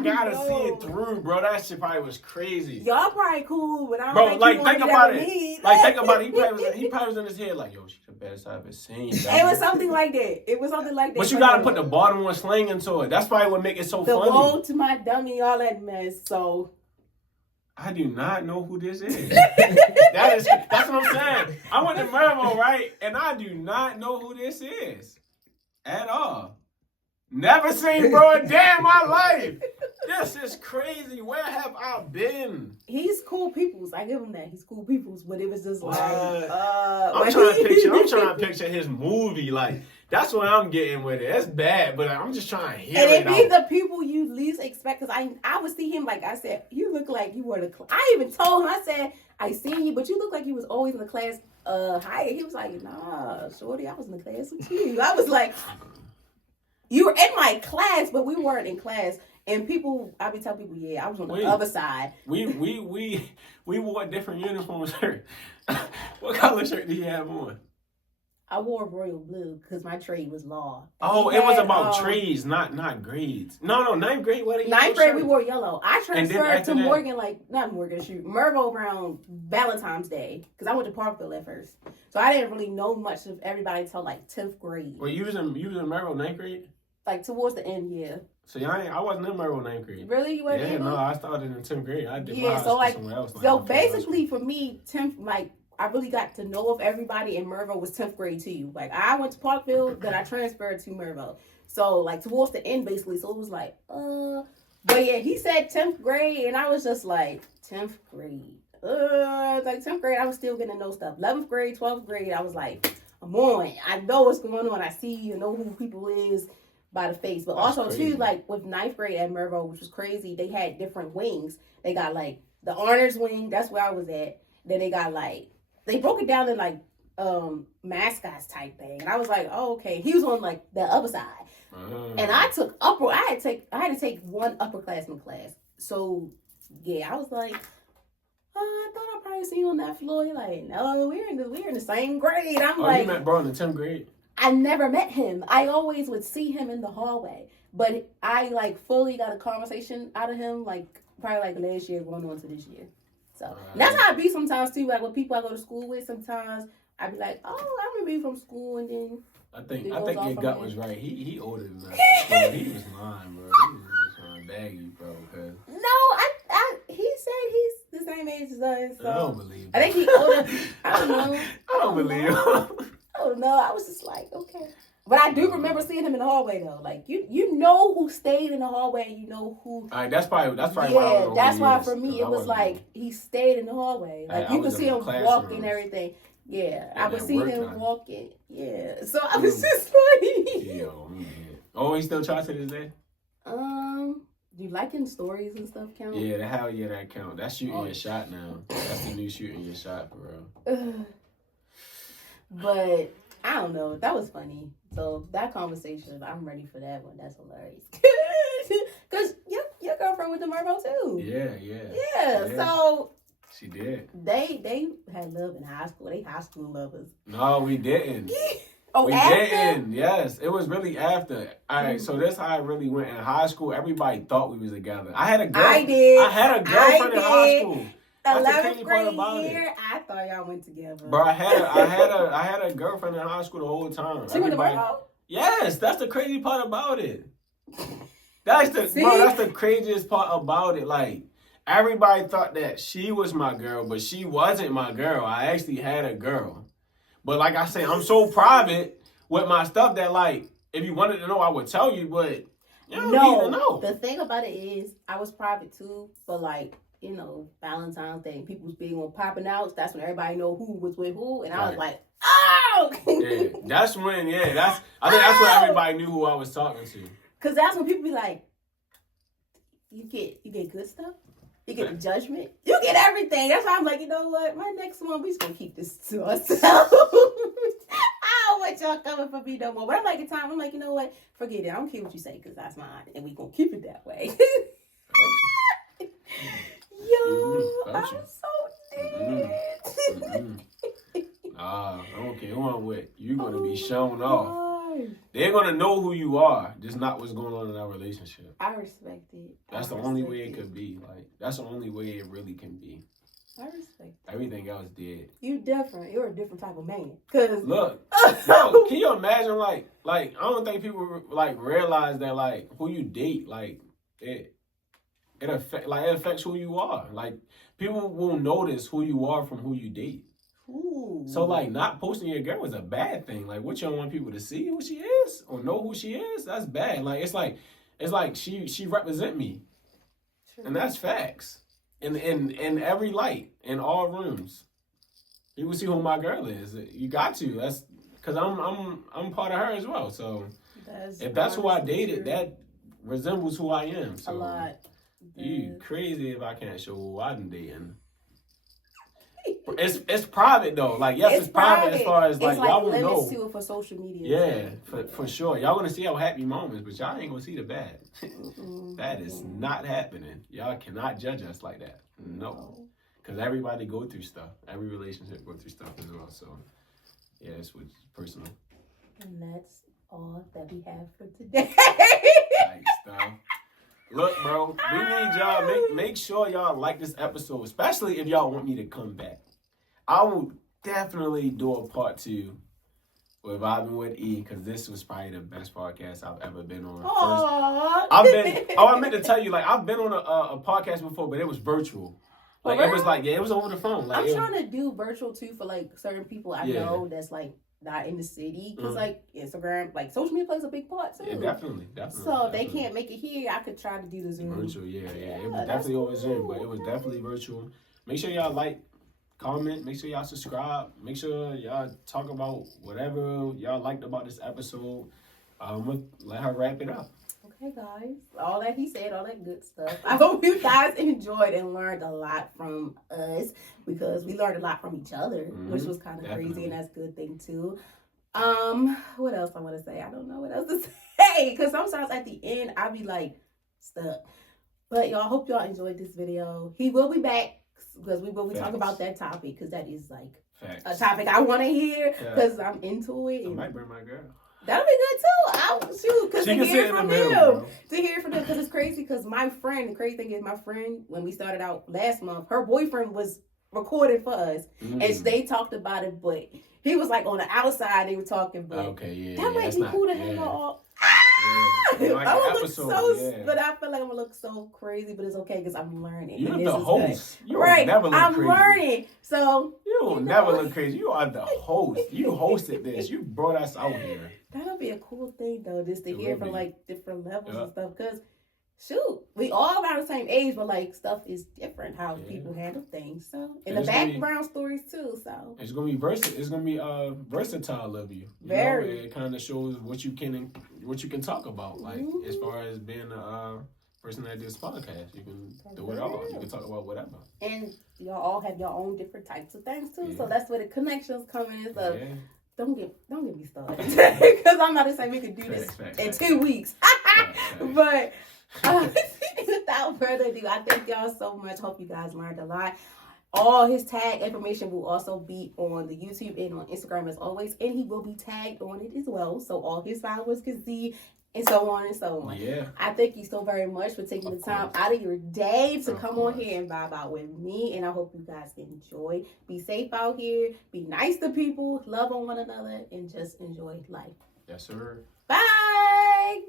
gotta see it through, bro. That shit probably was crazy. Y'all probably cool, but I don't think about it. Think about it. He probably was in his head like, yo, she's the best I've ever seen. It was something like that. But you gotta put the Baltimore slang into it. That's probably what make it so funny. The road to my dummy, all that mess. So. I do not know who this is. That's what I'm saying. I went to Mervo, right? And I do not know who this is. At all. Never seen bro a day in my life. This is crazy. Where have I been? He's cool peoples. I give him that. He's cool peoples. But it was just like I'm trying to picture his movie. Like, that's what I'm getting with it. It's bad, but I'm just trying to hear it. And it be the people you least expect. Because I would see him, like I said, you look like you were the class. I even told him, I said, I seen you, but you look like you was always in the class higher. He was like, nah, shorty, I was in the class with you. I was like, you were in my class, but we weren't in class. And I be telling people, yeah, I was on the other side. We wore different uniforms. What color shirt did you have on? I wore royal blue because my trade was law. Oh, it was about trades, not grades. No, 9th grade. What? 9th grade, we wore yellow. I transferred to Mervo around Valentine's Day because I went to Parkville at first. So I didn't really know much of everybody until like 10th grade. Well, you was in Mervo 9th grade? Like towards the end, yeah. So I wasn't in Mervo 9th grade. Really? You weren't? Yeah, no, I started in 10th grade. I did my high school somewhere else. So basically for me, 10th, like, I really got to know of everybody, and Mervo was 10th grade too. Like, I went to Parkville, then I transferred to Mervo. So, like, towards the end, basically. So, it was like, But, yeah, he said 10th grade, and I was just like, 10th grade. Like, 10th grade, I was still getting to know stuff. 11th grade, 12th grade, I was like, I'm on. I know what's going on. I see you know who people is by the face. But That's also, crazy. too, like, with 9th grade at Mervo, which was crazy, they had different wings. They got, like, the honors wing. That's where I was at. Then they got, like, they broke it down in like mascots type thing, and I was like, oh, okay. He was on like the other side, and I took upper. I had to take one upperclassman class. So yeah, I was like, I thought I probably see you on that floor. You're like, no, we're in the same grade. I'm like, you met bro in the 10th grade? I never met him. I always would see him in the hallway, but I like fully got a conversation out of him like probably like last year going on to this year. So that's how I be sometimes too. Like with people I go to school with, sometimes I be like, oh, I remember you from school, and then I think your gut was right. He older than us. So he was lying, bro. He was just trying to bag you, bro. Cause no, he said he's the same age as us. So I don't believe. I think he older. I don't know. I don't believe. I don't know. I was just like, okay. But I do remember seeing him in the hallway though. Like you know who stayed in the hallway, and you know who. All right, that's probably yeah. That's why for me it was like he stayed in the hallway. Like you could see him walking and everything. Yeah, I would see him walking. Yeah, so I was just like, yo, man. Oh, he still tries to this day. Do you liking stories and stuff count? Yeah, that count. That's shooting your shot now. That's the new shooting your shot for real. But I don't know. That was funny. So that conversation, I'm ready for that one. That's hilarious. Cause your girlfriend went to Mervo too. Yeah. So she did. They had love in high school. They high school lovers. No, we didn't. Oh, we after? didn't. Yes, it was really after. All right, so that's how it really went in high school. Everybody thought we was together. I had a girlfriend in high school. 11th grade year, I thought y'all went together. Bro, I had a girlfriend in high school the whole time. She went to Mervo? Yes, that's the crazy part about it. That's the craziest part about it. Like, everybody thought that she was my girl, but she wasn't my girl. I actually had a girl. But like I say, I'm so private with my stuff that, like, if you wanted to know, I would tell you, but you don't need to know. The thing about it is, I was private too, but like, you know, Valentine's Day, people was big on popping out. That's when everybody know who was with who, and I was like, oh! Yeah, that's when, I think that's when everybody knew who I was talking to. Cause that's when people be like, you get good stuff, you get the judgment, you get everything. That's why I'm like, you know what? My next one, we just gonna keep this to ourselves. I don't want y'all coming for me no more. But I'm like, at time, I'm like, you know what? Forget it. I don't care what you say, cause that's mine, and we gonna keep it that way. Yo, I'm so dead. I don't care who I'm with. You're gonna be shown off. They're gonna know who you are, just not what's going on in our relationship. I respect it. That's the only way it could be. Like, that's the only way it really can be. I respect it. Everything else dead. You different. You're a different type of man. Cause look, no, can you imagine? Like I don't think people like realize that like who you date, like it affects who you are. Like, people will notice who you are from who you date. Ooh. So, like, not posting your girl is a bad thing. Like, what, you don't want people to see who she is or know who she is? That's bad. Like, it's like she represent me. True. And that's facts. In every light, in all rooms. People see who my girl is. You got to. That's because I'm part of her as well. So, if that's who I dated, that resembles who I am. So, a lot. You crazy if I can't show who I'm dating. It's private though. Like, yes, it's private as far as like y'all won't know. To it for social media. Yeah, for sure. Y'all gonna see our happy moments, but y'all ain't gonna see the bad. That is not happening. Y'all cannot judge us like that. No, because everybody go through stuff. Every relationship go through stuff as well. So yeah, it's personal. And that's all that we have for today. Thanks, stuff. Look, bro, we need y'all. Make sure y'all like this episode, especially if y'all want me to come back. I will definitely do a part 2 with Vibing with E, because this was probably the best podcast I've ever been on. I meant to tell you, like, I've been on a podcast before, but it was virtual. Like, it was like, it was over the phone. Like, I'm trying to do virtual too for like certain people I know that's like not in the city, because like Instagram, like social media plays a big part too. Yeah, definitely. So if they can't make it here, I could try to do the Zoom. Virtual, yeah. It was definitely over Zoom, but it was definitely virtual. Make sure y'all like, comment, make sure y'all subscribe, make sure y'all talk about whatever y'all liked about this episode. We'll let her wrap it up. Okay, guys. All that he said, all that good stuff. I hope you guys enjoyed and learned a lot from us, because we learned a lot from each other, which was kind of crazy, and that's a good thing too. What else I want to say? I don't know what else to say, because sometimes at the end I'll be like stuck. But y'all, hope y'all enjoyed this video. He will be back, because we will be talking about that topic, because that is like a topic I want to hear, because I'm into it. I might bring my girl. That'll be good too. Shoot, because to hear from him, because it's crazy. Because the crazy thing is, my friend, when we started out last month, her boyfriend was recorded for us, and they talked about it, but he was like on the outside. They were talking, but that might be cool to hang out. Like I'm gonna look but I feel like I'm gonna look so crazy, but it's okay because I'm learning. You're the host. You right? Never look I'm crazy. learning, so you will never look crazy. You are the host. You hosted this. You brought us out here. That'll be a cool thing though, just to hear from like different levels and stuff. Because shoot, we all around the same age, but like stuff is different how people handle things. So and the background stories too. So it's gonna be versatile. It's gonna be versatile of you. Very. It kind of shows what you can talk about. Like as far as being a person that does podcast, you can do it all. You can talk about whatever. And y'all all have your own different types of things too. So that's where the connections come in. So don't get me started because I'm not to say we could do this in 2 weeks. But without further ado, I thank y'all so much. Hope you guys learned a lot. All his tag information will also be on the YouTube and on Instagram as always, and he will be tagged on it as well, so all his followers can see, and so on and so on. Yeah. I thank you so very much for taking the time out of your day to come on here and vibe out with me, and I hope you guys enjoy. Be safe out here. Be nice to people. Love on one another, and just enjoy life. Yes, sir. Bye.